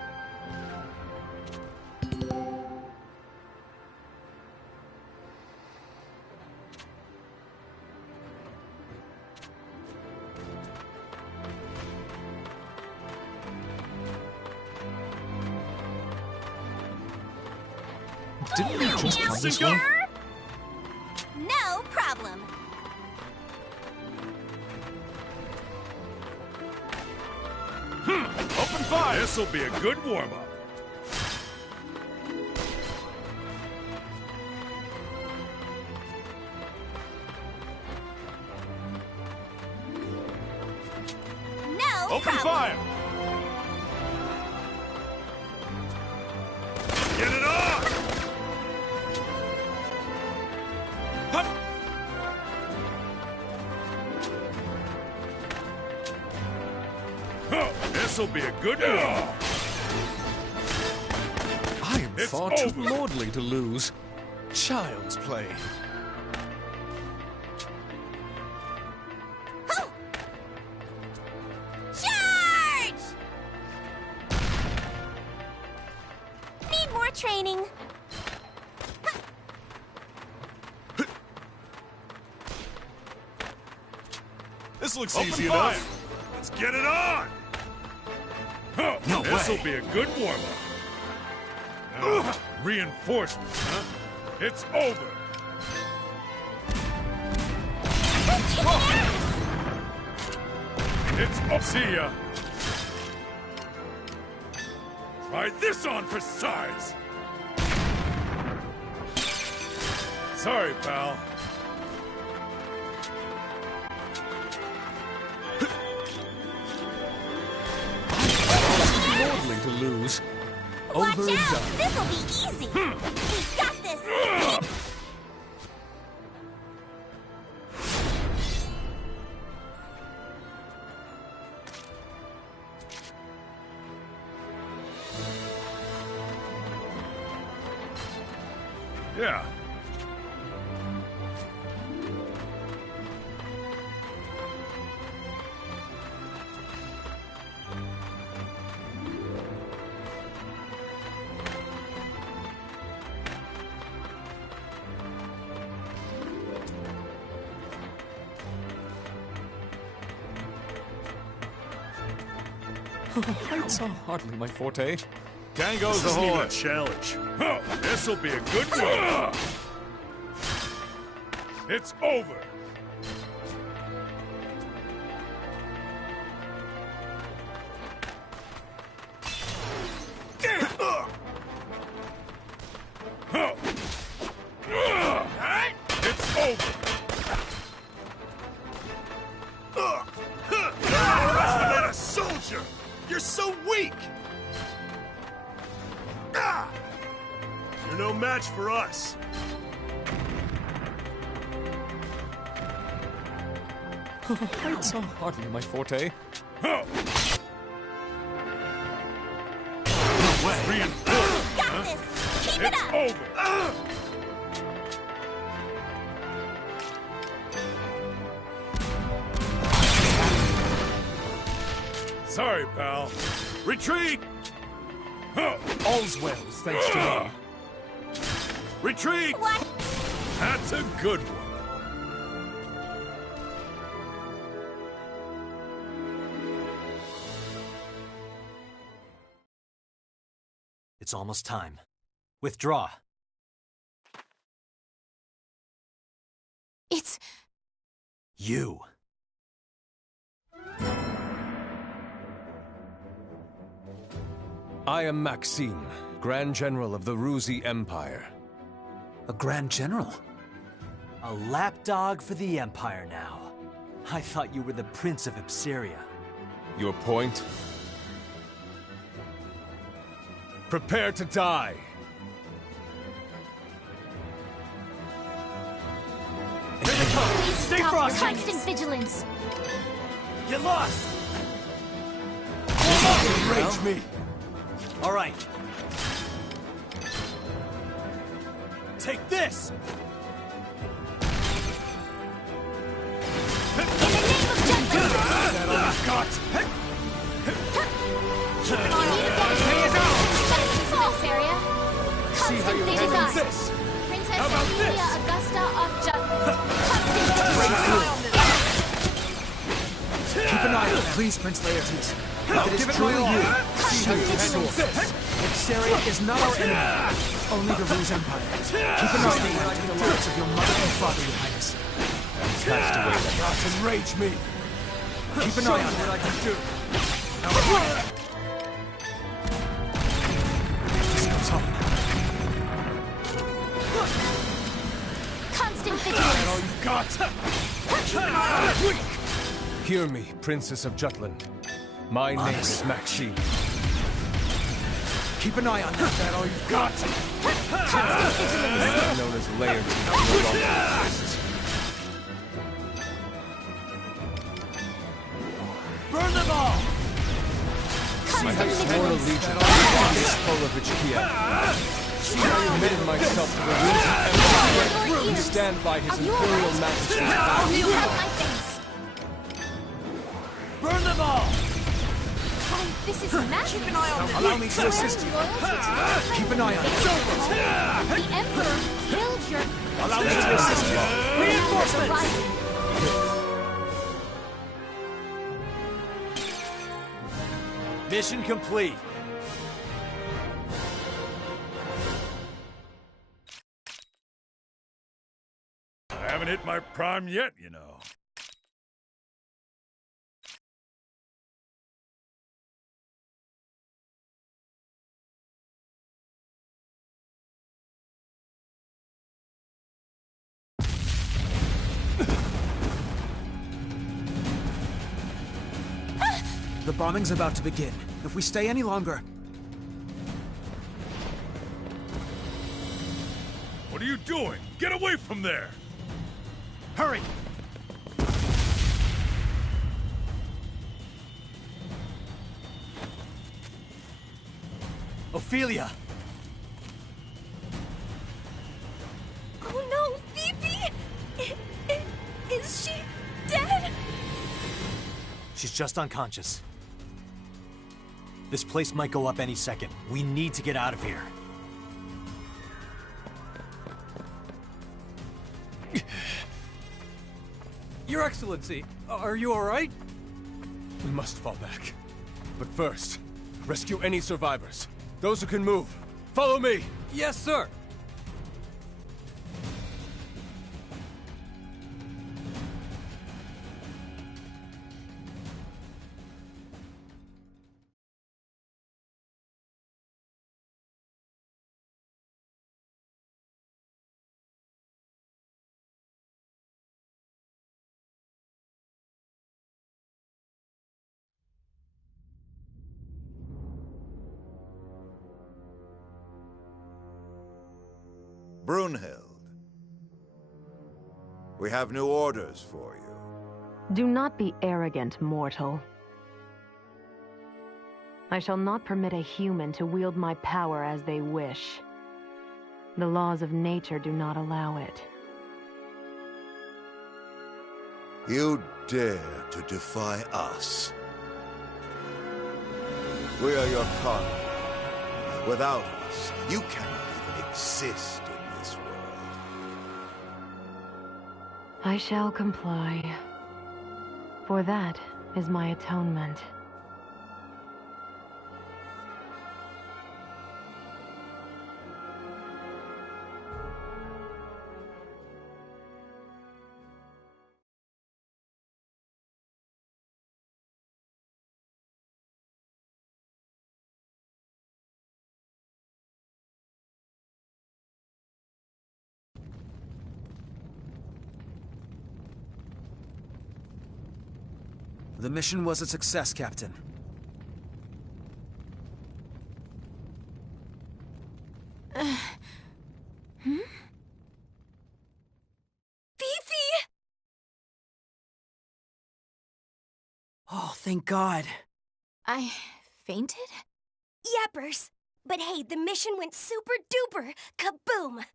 Didn't we just come this way? No problem. Open fire! This'll be a good warm-up. No Open problem. fire! Get it on! Hup! This'll be a good one. I am It's far too over. lordly to lose. Child's play. Charge! Need more training. This looks Open easy fire. enough. Let's get it on! No This'll way. be a good warm-up. Now, reinforcements, huh? It's over! It's up. See ya! Try this on for size! Sorry, pal. Lordly to lose. Watch Over and out! done. This'll be easy. We've got this. Yeah. Heights are hardly my forte. Tango's This a isn't even whole challenge. This'll be a good one. It's over. It's over. Underestimate a soldier. You're so weak. You're no match for us. Heights are hardly my forte. No way. Reinforced. Got this. Keep it It's up. over. Sorry, pal. Retreat! All's well, thanks to me. Retreat! What? That's a good one. It's almost time. Withdraw. It's... You. I am Maxime, Grand General of the Ruzi Empire. A Grand General? A lapdog for the Empire now. I thought you were the Prince of Ipseria. Your point? Prepare to die! Here they come! Stay frosty! Constant vigilance! Get lost! Enrage me! All right. Take this! In the name of justice! That all you've got? This area. See how you handle this? Princess How about Valkyria this? Augusta of Keep an eye on that. Please, Prince Laertes. If it is truly you, See how you handle this? Ipseria is not our enemy. Only the Ruse Empire. Keep an eye on the take the lives of your mother and father, Your Highness. That's the way the gods enrage me! Keep an eye on what I that. can do! This goes on. constant That all vigilance! you've got? Hear me, Princess of Jutland. My name is Maxime. Keep an eye on that. That all you've got? Known as Laertes no longer exists. Burn them all! I have sworn allegiance to the Polovich Kiev. See how I committed myself to the Ruzi Empire and stand by his Imperial Majesty's vow. You have my thanks! Burn them all! Oh, this is massive! Keep an eye on Allow me to assist you. Keep an eye on it. The Emperor killed your... Allow me to assist you. Reinforcements! Mission complete. I haven't hit my prime yet, you know. The bombing's about to begin. If we stay any longer... What are you doing? Get away from there! Hurry! Ophelia! Oh no, Phoebe! Is she dead? She's just unconscious. This place might go up any second. We need to get out of here. Your Excellency, are you all right? We must fall back. But first, rescue any survivors. Those who can move. Follow me! Yes, sir! Brunhild, we have new orders for you. Do not be arrogant, mortal. I shall not permit a human to wield my power as they wish. The laws of nature do not allow it. You dare to defy us. We are your colony. Without us, you cannot even exist in this world. I shall comply. For that is my atonement. The mission was a success, Captain. Fifi! Oh, thank God. I fainted? Yeppers! But hey, the mission went super duper! Kaboom!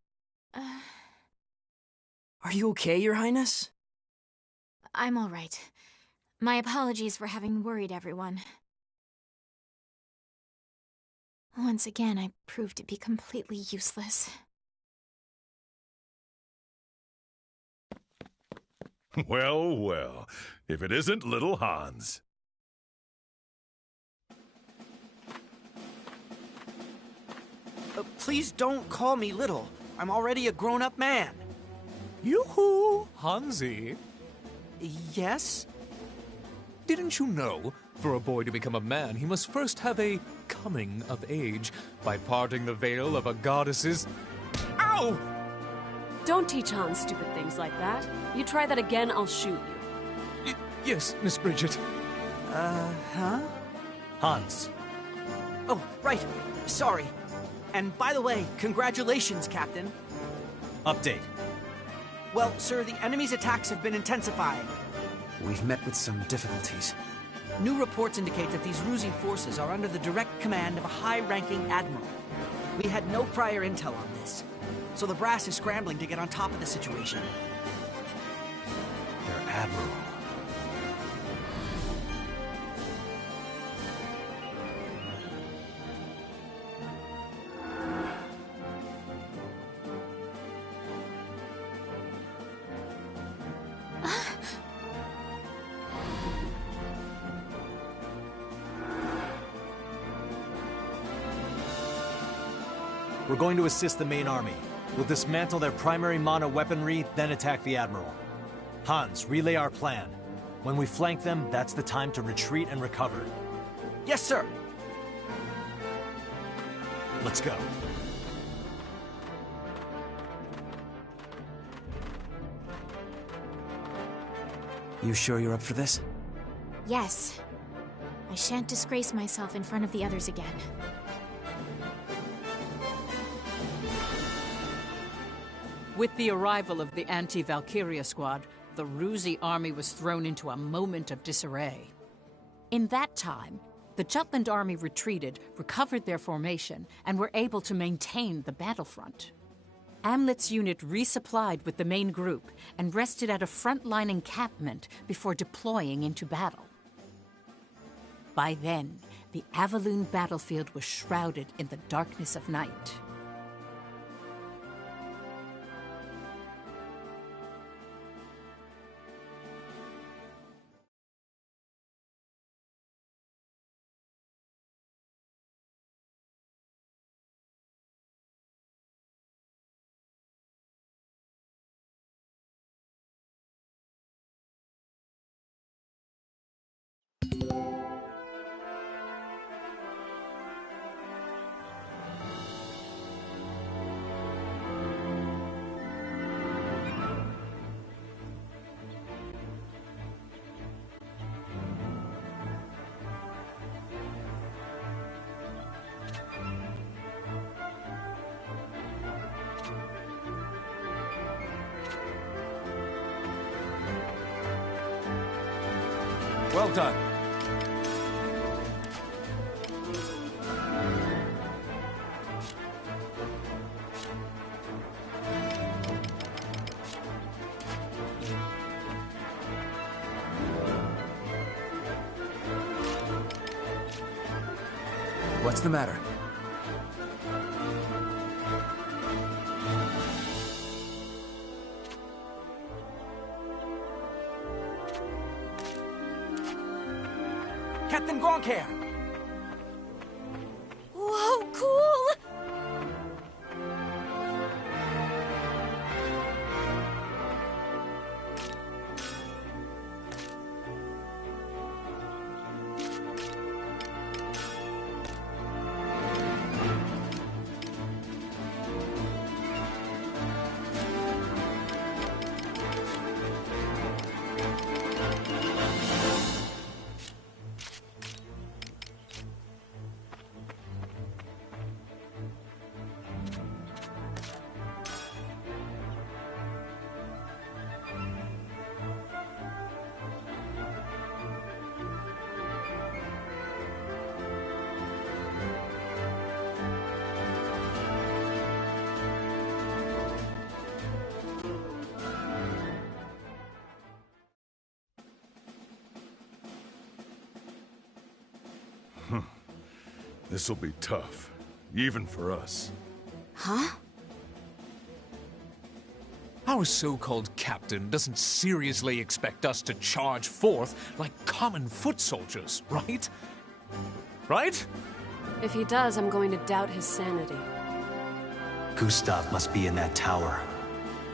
Are you okay, Your Highness? I'm all right. My apologies for having worried everyone. Once again, I proved to be completely useless. Well, well. If it isn't little Hans. Please don't call me little. I'm already a grown-up man. Yoo-hoo, Hansi. Yes? Didn't you know, for a boy to become a man, he must first have a coming of age by parting the veil of a goddess's... Ow! Don't teach Hans stupid things like that. You try that again, I'll shoot you. Yes, Miss Bridget. Huh? Hans. Oh, right. Sorry. And by the way, congratulations, Captain. Update. Well, sir, the enemy's attacks have been intensifying. We've met with some difficulties. New reports indicate that these Ruzi forces are under the direct command of a high-ranking admiral. We had no prior intel on this, so the brass is scrambling to get on top of the situation. Their admiral. We're going to assist the main army. We'll dismantle their primary mono weaponry, then attack the Admiral. Hans, relay our plan. When we flank them, that's the time to retreat and recover. Yes, sir. Let's go. You sure you're up for this? Yes. I shan't disgrace myself in front of the others again. With the arrival of the anti-Valkyria squad, the Ruzi army was thrown into a moment of disarray. In that time, the Jutland army retreated, recovered their formation, and were able to maintain the battlefront. Amlet's unit resupplied with the main group and rested at a frontline encampment before deploying into battle. By then, the Avaloon battlefield was shrouded in the darkness of night. Well done. What's the matter? Captain Gronkair! Whoa, cool! This'll be tough, even for us. Huh? Our so-called captain doesn't seriously expect us to charge forth like common foot soldiers, right? Right? If he does, I'm going to doubt his sanity. Gustav must be in that tower.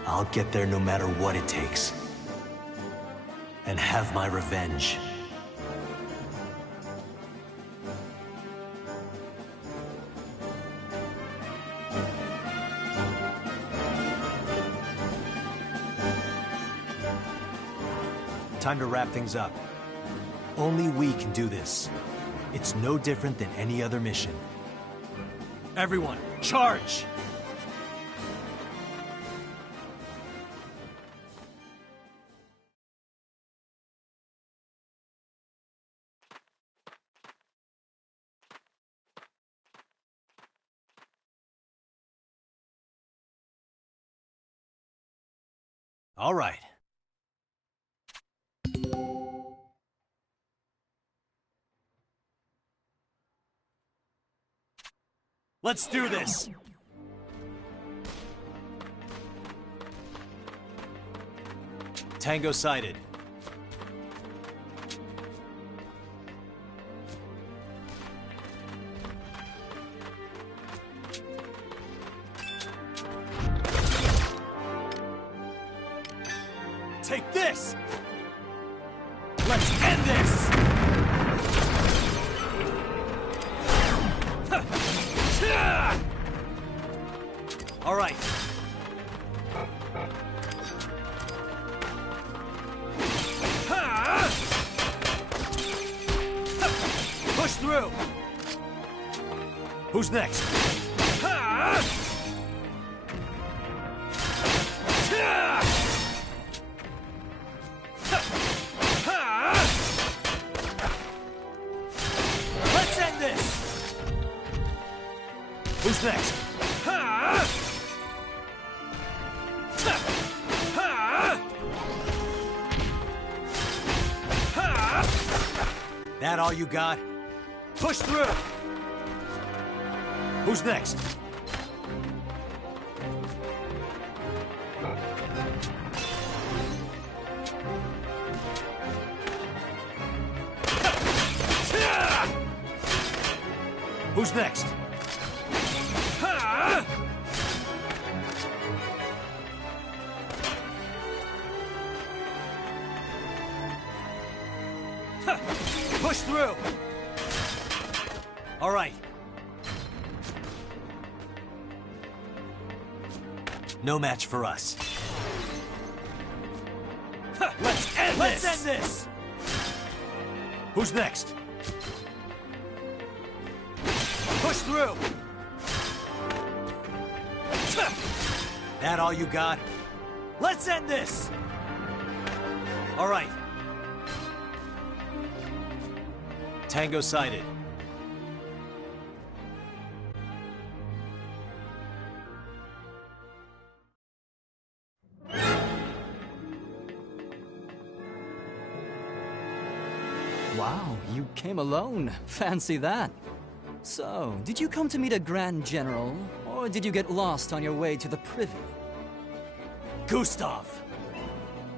I'll get there no matter what it takes. And have my revenge. Time to wrap things up. Only we can do this. It's no different than any other mission. Everyone, charge! All right. Let's do this! Tango sighted. Take this! Let's end this! All right. Push through. Who's next? Let's end this. Who's next? That all you got? Push through! Who's next? Who's next? Push through! All right. No match for us. Let's end this! Who's next? Push through! That all you got? Let's end this! All right. Tango sighted. Wow, you came alone. Fancy that. So, did you come to meet a Grand General, or did you get lost on your way to the Privy? Gustav!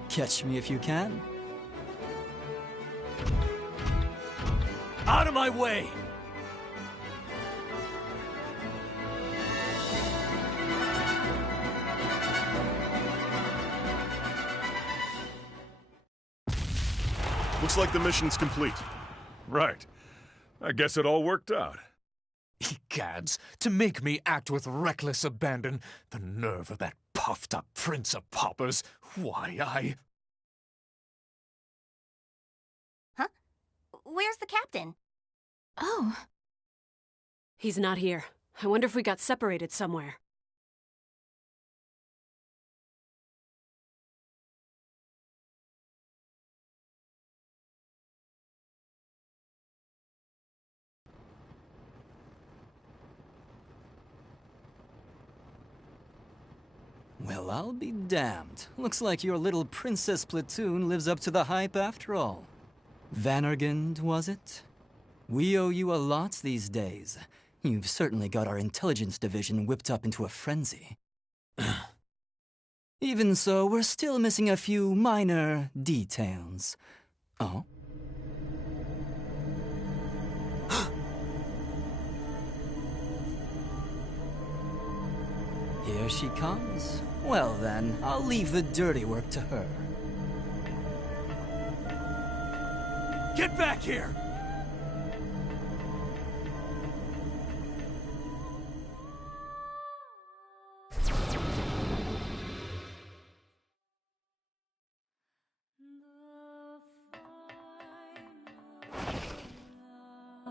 Catch me if you can. Out of my way! Looks like the mission's complete. Right. I guess it all worked out. Egads, to make me act with reckless abandon, the nerve of that puffed-up Prince of Paupers. Why, Huh? Where's the captain? Oh. He's not here. I wonder if we got separated somewhere. Well, I'll be damned. Looks like your little princess platoon lives up to the hype after all. Vannergund, was it? We owe you a lot these days. You've certainly got our intelligence division whipped up into a frenzy. Even so, we're still missing a few minor details. Oh? Here she comes. Well then, I'll leave the dirty work to her. Get back here!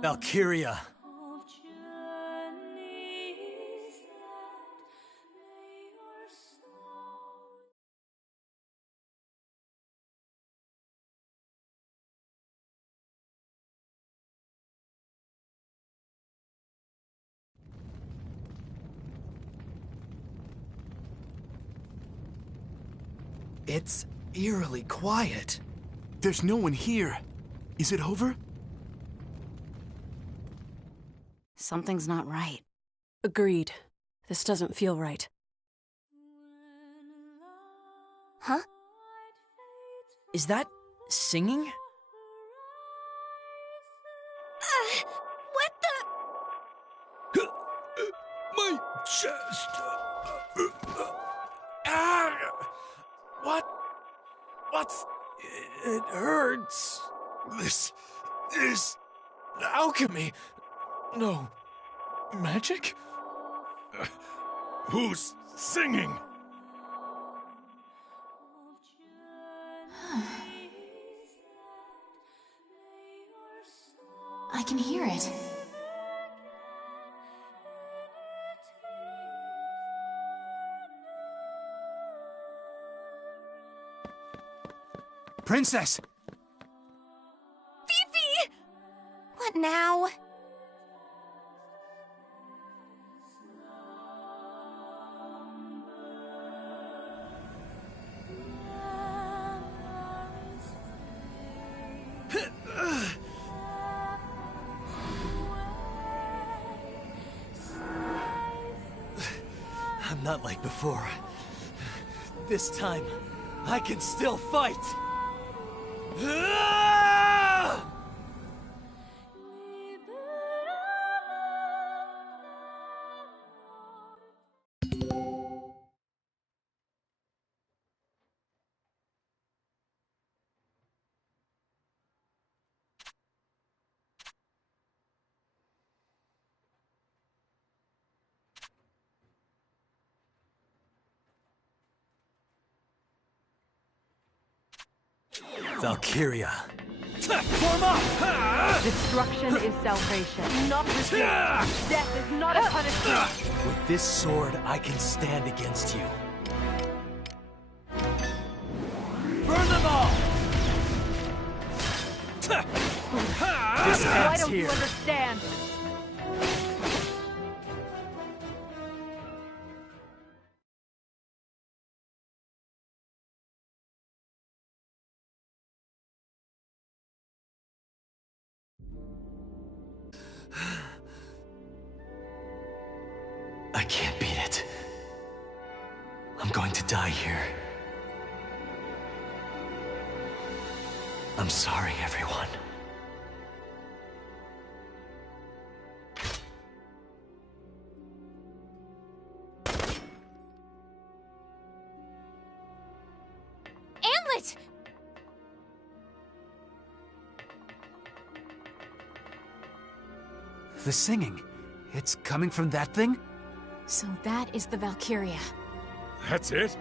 Valkyria! It's eerily quiet. There's no one here. Is it over? Something's not right. Agreed. This doesn't feel right. Huh? Is that singing? What the? My chest! What's... It hurts. This is alchemy. No, magic? Who's singing? I can hear it. Princess! Fifi! What now? I'm not like before. This time, I can still fight! Valkyria. Form up! Destruction is salvation. Not resist. Death is not a punishment. With this sword, I can stand against you. Burn them all! This Why ends don't you here. understand? I can't beat it. I'm going to die here. I'm sorry, everyone. Amlet! The singing. It's coming from that thing? So that is the Valkyria. That's it?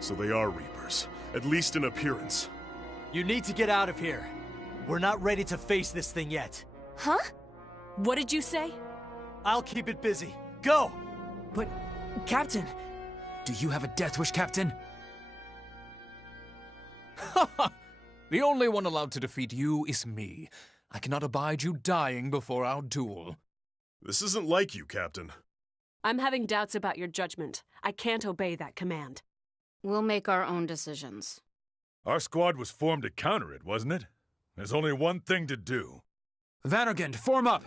So they are Reapers, at least in appearance. You need to get out of here. We're not ready to face this thing yet. Huh? What did you say? I'll keep it busy. Go! But, Captain... Do you have a death wish, Captain? The only one allowed to defeat you is me. I cannot abide you dying before our duel. This isn't like you, Captain. I'm having doubts about your judgment. I can't obey that command. We'll make our own decisions. Our squad was formed to counter it, wasn't it? There's only one thing to do. Vannergand, form up!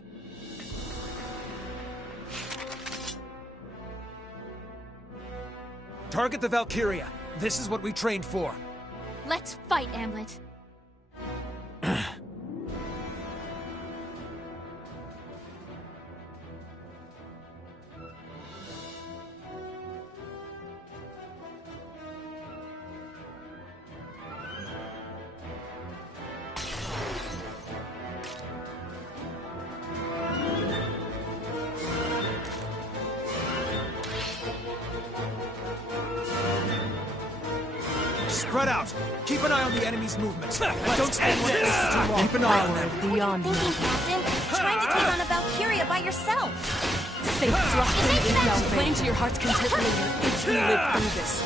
Target the Valkyria. This is what we trained for. Let's fight, Amlet. Spread out. Keep an eye on the enemy's movements. Don't stand there too long. Keep an eye on them. Beyond thinking, Captain. Trying to take on a Valkyria by yourself. Safe drop. Play to your heart's contentment if you live through this.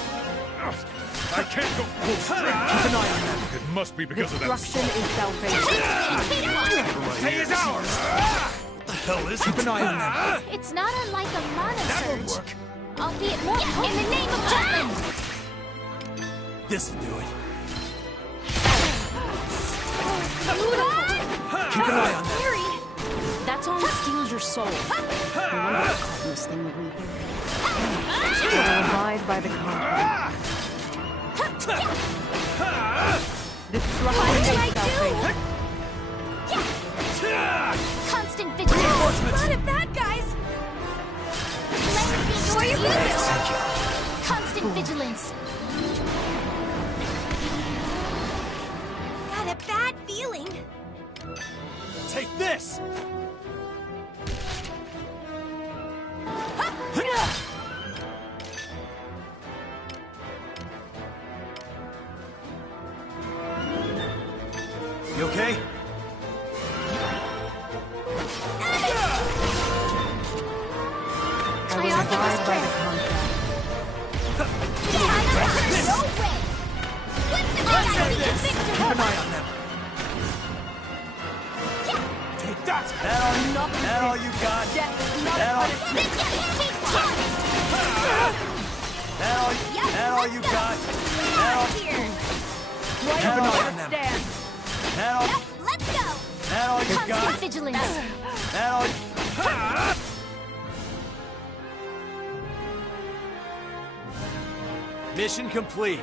I can't go full strength. Keep an eye on them. It must be because Destruction of that. is salvation. Stay is ours. What the hell is it? Keep an eye on them. It's not unlike a mono That'll surge. work. Albeit more in the name of Jutland. This'll do it. Keep an eye on them. That song steals your soul. No wonder they call this thing the Reaper. Abide by the contract. What did I do? Constant vigilance. A lot of bad guys. Let me your use. Constant vigilance. Got a bad feeling. Take this! You okay? I abide by the contract. No way! Keep an eye on them. Take that! That all you got? That all you got? Keep an eye on them. Let's go. That all you Constant got? vigilance. That all... Mission complete.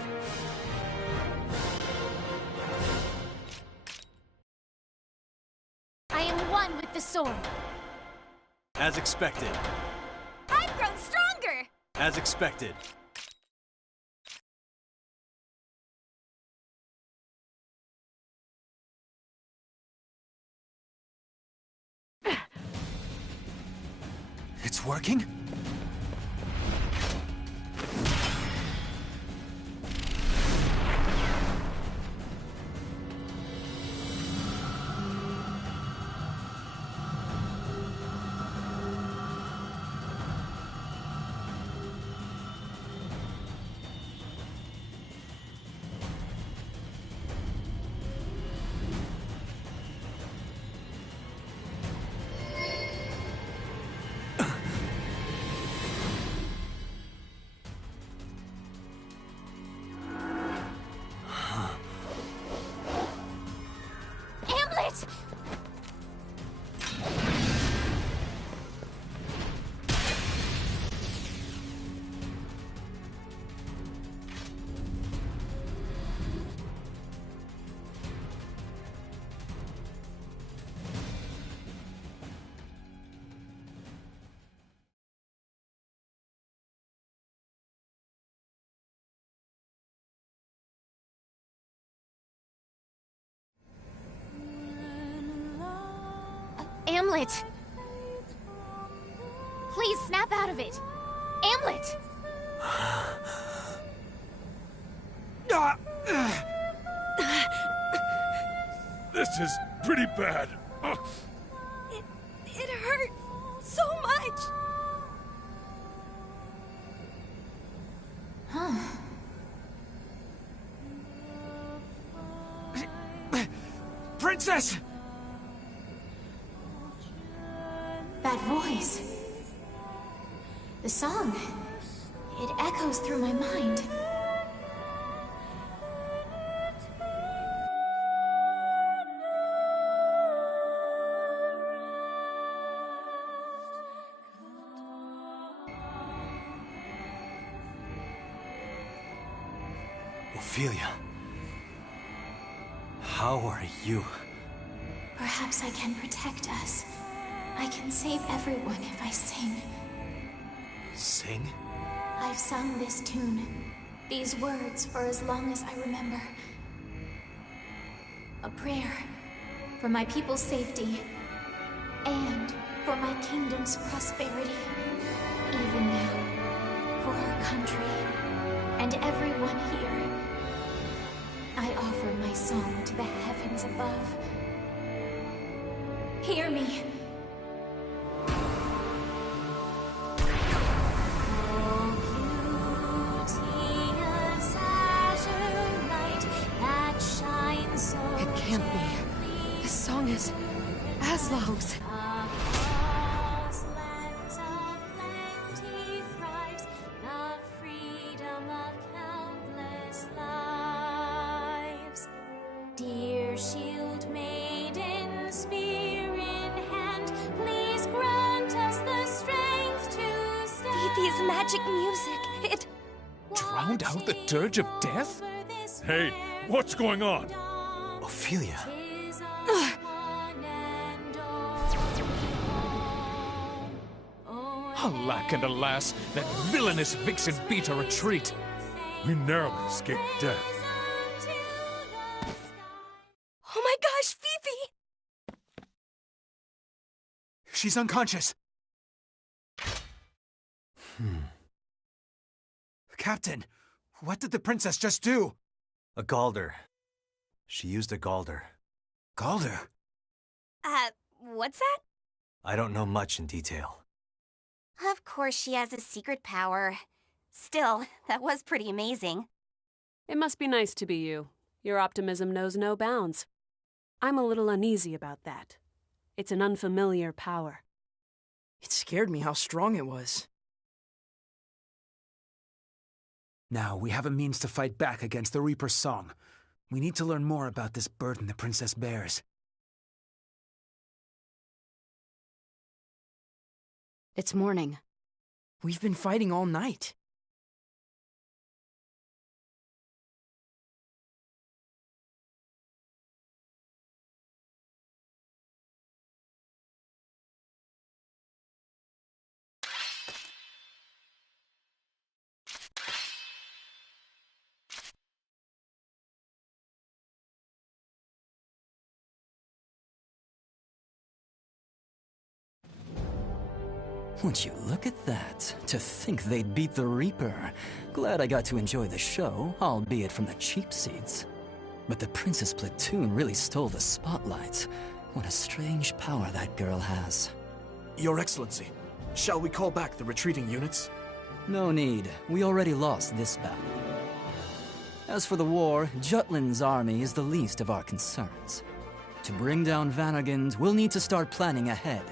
I am one with the sword. As expected. I've grown stronger. As expected. It's working? Amlet! Amlet! Please snap out of it! Amlet! This is pretty bad. It hurt so much. Princess! That voice. The song. It echoes through my mind. Ophelia. How are you? Perhaps I can protect us. I can save everyone if I sing. Sing? I've sung this tune, these words for as long as I remember. A prayer for my people's safety and for my kingdom's prosperity. Even now, for our country and everyone here, I offer my song to the heavens above. Hear me. It can't be. This song is Aslau's. Dear shield maiden, spear in hand, please grant us the strength to stand. Fifi's magic music, it drowned out the dirge of death? Hey, what's going on? Ophelia. Alack and alas, that villainous vixen beat a retreat. We narrowly escaped death. Oh my gosh, Fifi! She's unconscious. Captain, what did the princess just do? A Galder. She used a Galder. Galder? What's that? I don't know much in detail. Of course she has a secret power. Still, that was pretty amazing. It must be nice to be you. Your optimism knows no bounds. I'm a little uneasy about that. It's an unfamiliar power. It scared me how strong it was. Now we have a means to fight back against the Reaper's song. We need to learn more about this burden the princess bears. It's morning. We've been fighting all night. Would you look at that? To think they'd beat the Reaper. Glad I got to enjoy the show, albeit from the cheap seats. But the Princess Platoon really stole the spotlight. What a strange power that girl has. Your Excellency, shall we call back the retreating units? No need. We already lost this battle. As for the war, Jutland's army is the least of our concerns. To bring down Vanagond, we'll need to start planning ahead.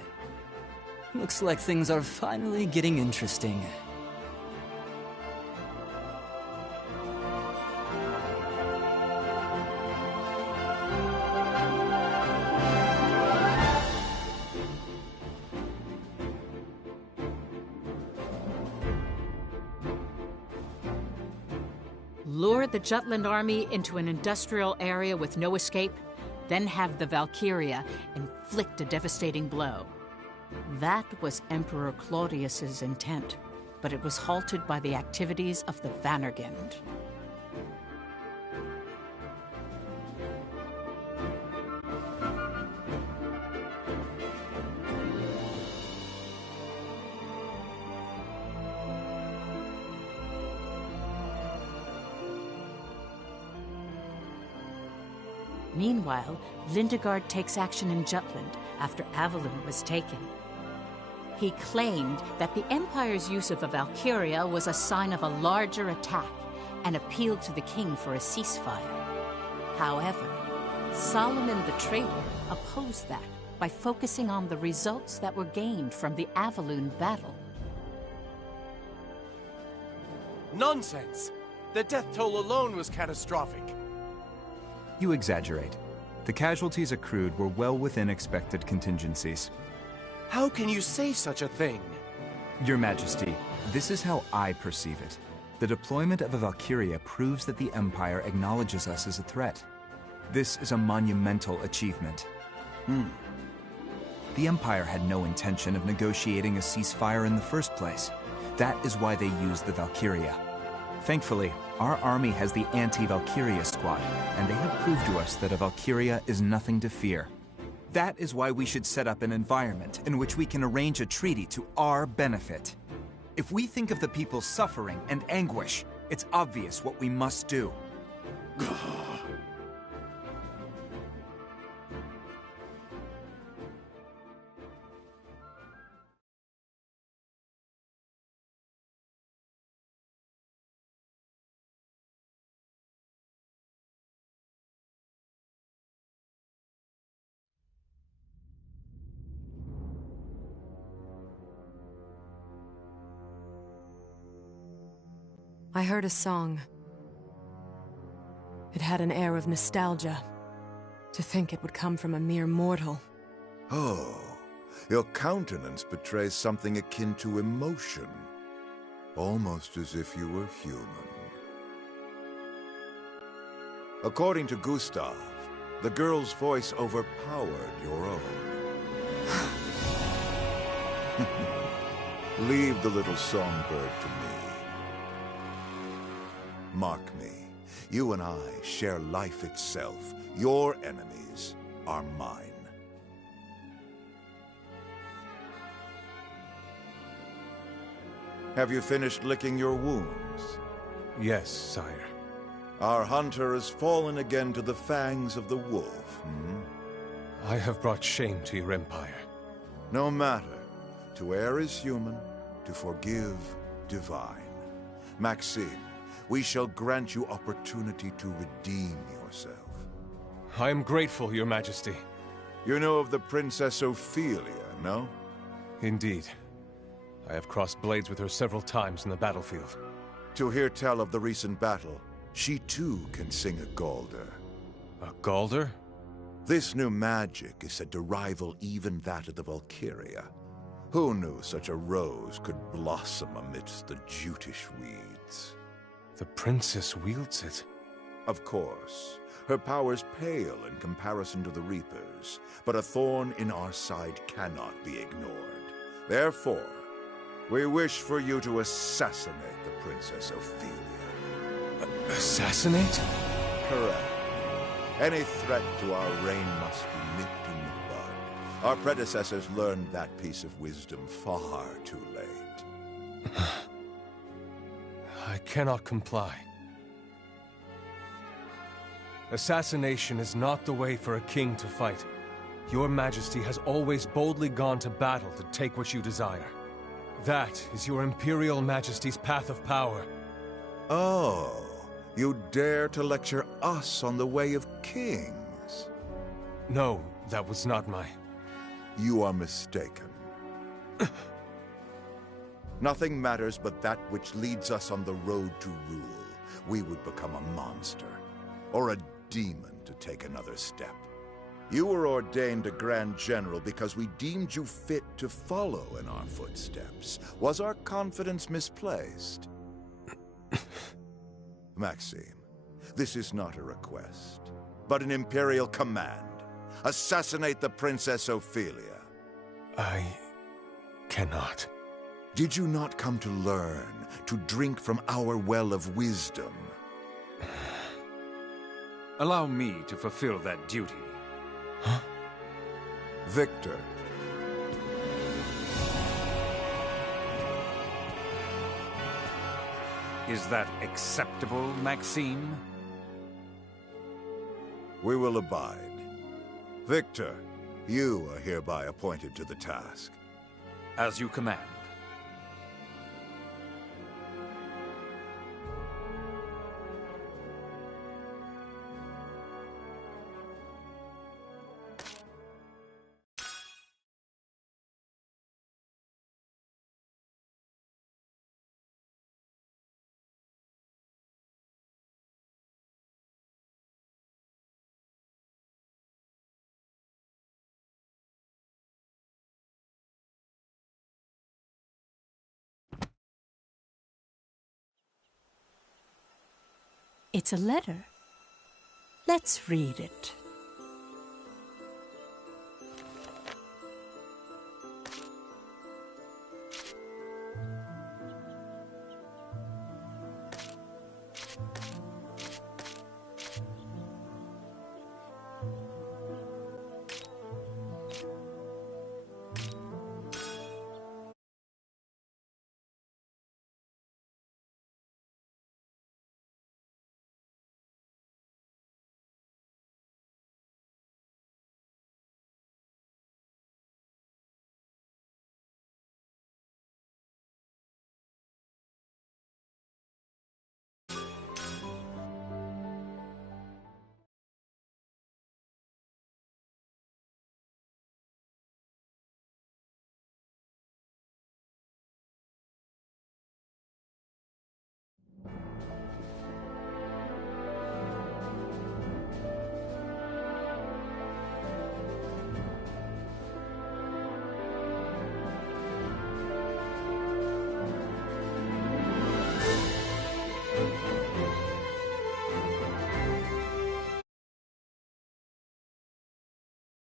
Looks like things are finally getting interesting. Lure the Jutland army into an industrial area with no escape, then have the Valkyria inflict a devastating blow. That was Emperor Claudius's intent, but it was halted by the activities of the Vanagond. Meanwhile, Lindegard takes action in Jutland after Avalon was taken. He claimed that the Empire's use of a Valkyria was a sign of a larger attack and appealed to the king for a ceasefire. However, Solomon the traitor opposed that by focusing on the results that were gained from the Avalon battle. Nonsense! The death toll alone was catastrophic. You exaggerate. The casualties accrued were well within expected contingencies. How can you say such a thing? Your Majesty, this is how I perceive it. The deployment of a Valkyria proves that the Empire acknowledges us as a threat. This is a monumental achievement. The Empire had no intention of negotiating a ceasefire in the first place. That is why they used the Valkyria. Thankfully, our army has the anti-Valkyria squad, and they have proved to us that a Valkyria is nothing to fear. That is why we should set up an environment in which we can arrange a treaty to our benefit. If we think of the people's suffering and anguish, it's obvious what we must do. I heard a song. It had an air of nostalgia. To think it would come from a mere mortal. Oh, your countenance betrays something akin to emotion. Almost as if you were human. According to Gustav, the girl's voice overpowered your own. Leave the little songbird to me. Mark me, you and I share life itself. Your enemies are mine. Have you finished licking your wounds? Yes, sire. Our hunter has fallen again to the fangs of the wolf, I have brought shame to your empire. No matter. To err is human, to forgive divine. Maxime, we shall grant you opportunity to redeem yourself. I am grateful, your majesty. You know of the Princess Ophelia, no? Indeed. I have crossed blades with her several times in the battlefield. To hear tell of the recent battle, she too can sing a Galder. A Galder? This new magic is said to rival even that of the Valkyria. Who knew such a rose could blossom amidst the jutish weeds? The princess wields it. Of course. Her powers pale in comparison to the Reapers, but a thorn in our side cannot be ignored. Therefore, we wish for you to assassinate the Princess Ophelia. Assassinate? Correct. Any threat to our reign must be nipped in the bud. Our predecessors learned that piece of wisdom far too late. I cannot comply. Assassination is not the way for a king to fight. Your Majesty has always boldly gone to battle to take what you desire. That is your Imperial Majesty's path of power. Oh, you dare to lecture us on the way of kings? No, that was not my... You are mistaken. Nothing matters but that which leads us on the road to rule. We would become a monster, or a demon to take another step. You were ordained a Grand General because we deemed you fit to follow in our footsteps. Was our confidence misplaced? Maxime, this is not a request, but an Imperial command. Assassinate the Princess Ophelia. I cannot. Did you not come to learn, to drink from our well of wisdom? Allow me to fulfill that duty. Huh? Victor. Is that acceptable, Maxime? We will abide. Victor, you are hereby appointed to the task. As you command. It's a letter. Let's read it.